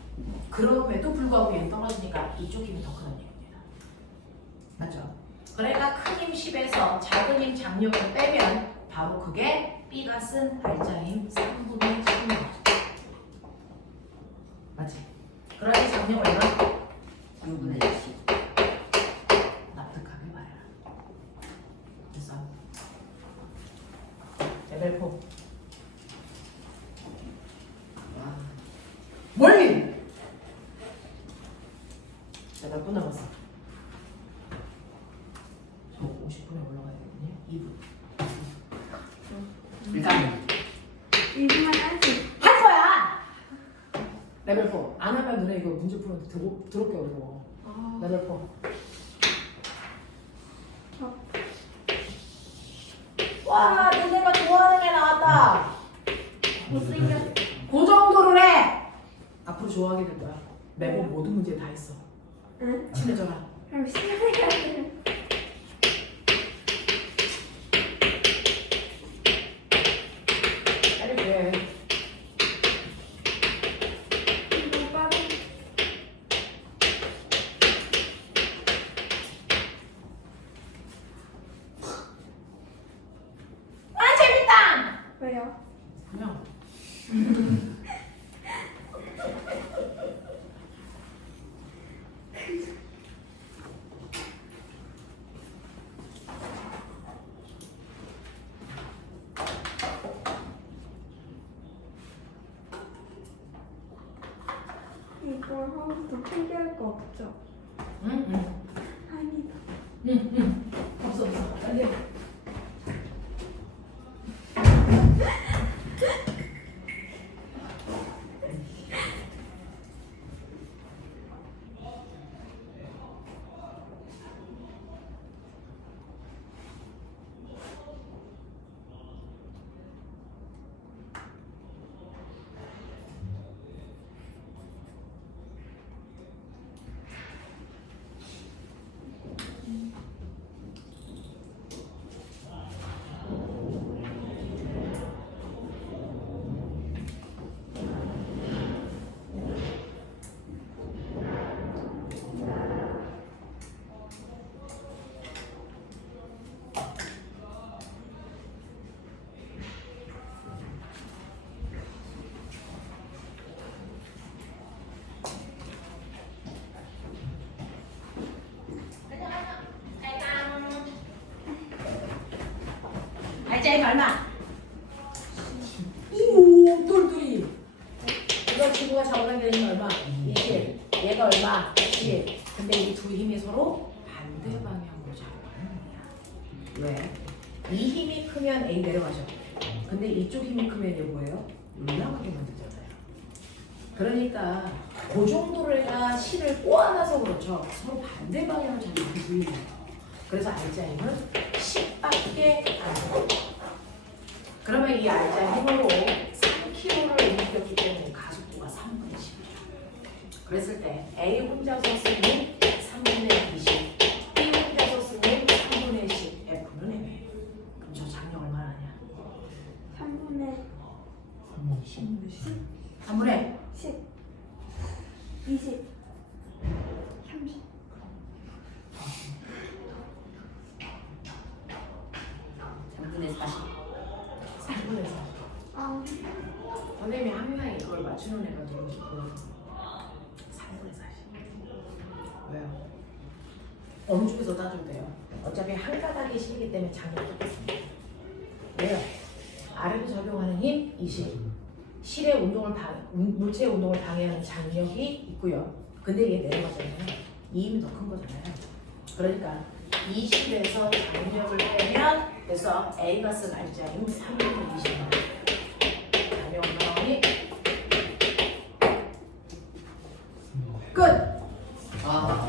그럼에도 불구하고 얘는 떨어지니까 이쪽 힘이 더 크다는 얘기입니다. 맞죠? 그러니까 큰 힘 10에서 작은 힘 장력을 빼면 바로 그게 B가 쓴 알짜 힘 3분의 10입니다. 맞지? 그러니 장력 얼마? 3분의 10. 납득하게 봐요. 됐어. 레벨 4. 와. 뭘? 자, 몇 분 남았어? 저 50분에 올라가야 되거든요. 2분. 일단 2분만 하지. 할 거야! 레벨 4. 안 하면 너네 이거 문제 푸는데 더럽게 어려워. 아, 레벨 4. 와, 너네가 좋아하는 애 나왔다. 못생겼. 그 정도를 해! 앞으로 좋아하게 될 거야. 매번 모든 문제 다 했어. 응? 친해져라. 그럼 신세계를. 빨리 해. 이거 빠져. 아, 재밌다! 왜요? 그냥. 이걸 하고 더 포기할 거 없죠? 응. 아니다. 없어. 빨리 해. 알짜임 얼마? 오, 똘똘이. 이거 친구가 잡아당기는 힘 얼마? 20. 얘가 얼마? 10. 근데 이 두 힘이 서로 반대 방향으로 작용하는 거야. 왜? 이 힘이 크면 A 내려가죠. 근데 이쪽 힘이 크면 얘 뭐예요? 올라가게 만들잖아요. 그러니까 그 정도를 가 실을 꼬아놔서 그렇죠. 서로 반대 방향을 작용하는 부위예요. 그래서 알짜힘은 10밖에 안 돼요. 그러면 이 알짜 힘으로 3kg를 움직였기 때문에 가속도가 3분의 10이에요. 그랬을 때 A 혼자서 쓰는 3분의 20, B 혼자서 쓰는 3분의 10, F는 M이에요. 그럼 저 장력 얼마나 하냐? 3분의 3분의 10, 20, 30. 3분의 40. 3분의 4. 아, 선생님이 항상 이걸 맞추는 애가 되고 싶어요. 3분의 40. 왜요? 어느 쪽에서 따져도 돼요. 어차피 한 가닥의 실이기 때문에 장력이 똑같습니다. 왜요? 아래로 적용하는 힘 20. 실의 운동을 물체의 운동을 방해하는 장력이 있고요. 근데 얘 내려가잖아요. 이 힘이 더 큰 거잖아요. 그러니까 20에서 장력을 빼면 그래서 A가 쓴 알짜 힘 3분의 20. 장력 나오니 끝! 아.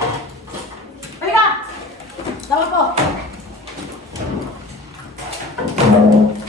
빨리 가! 나올 거! 네.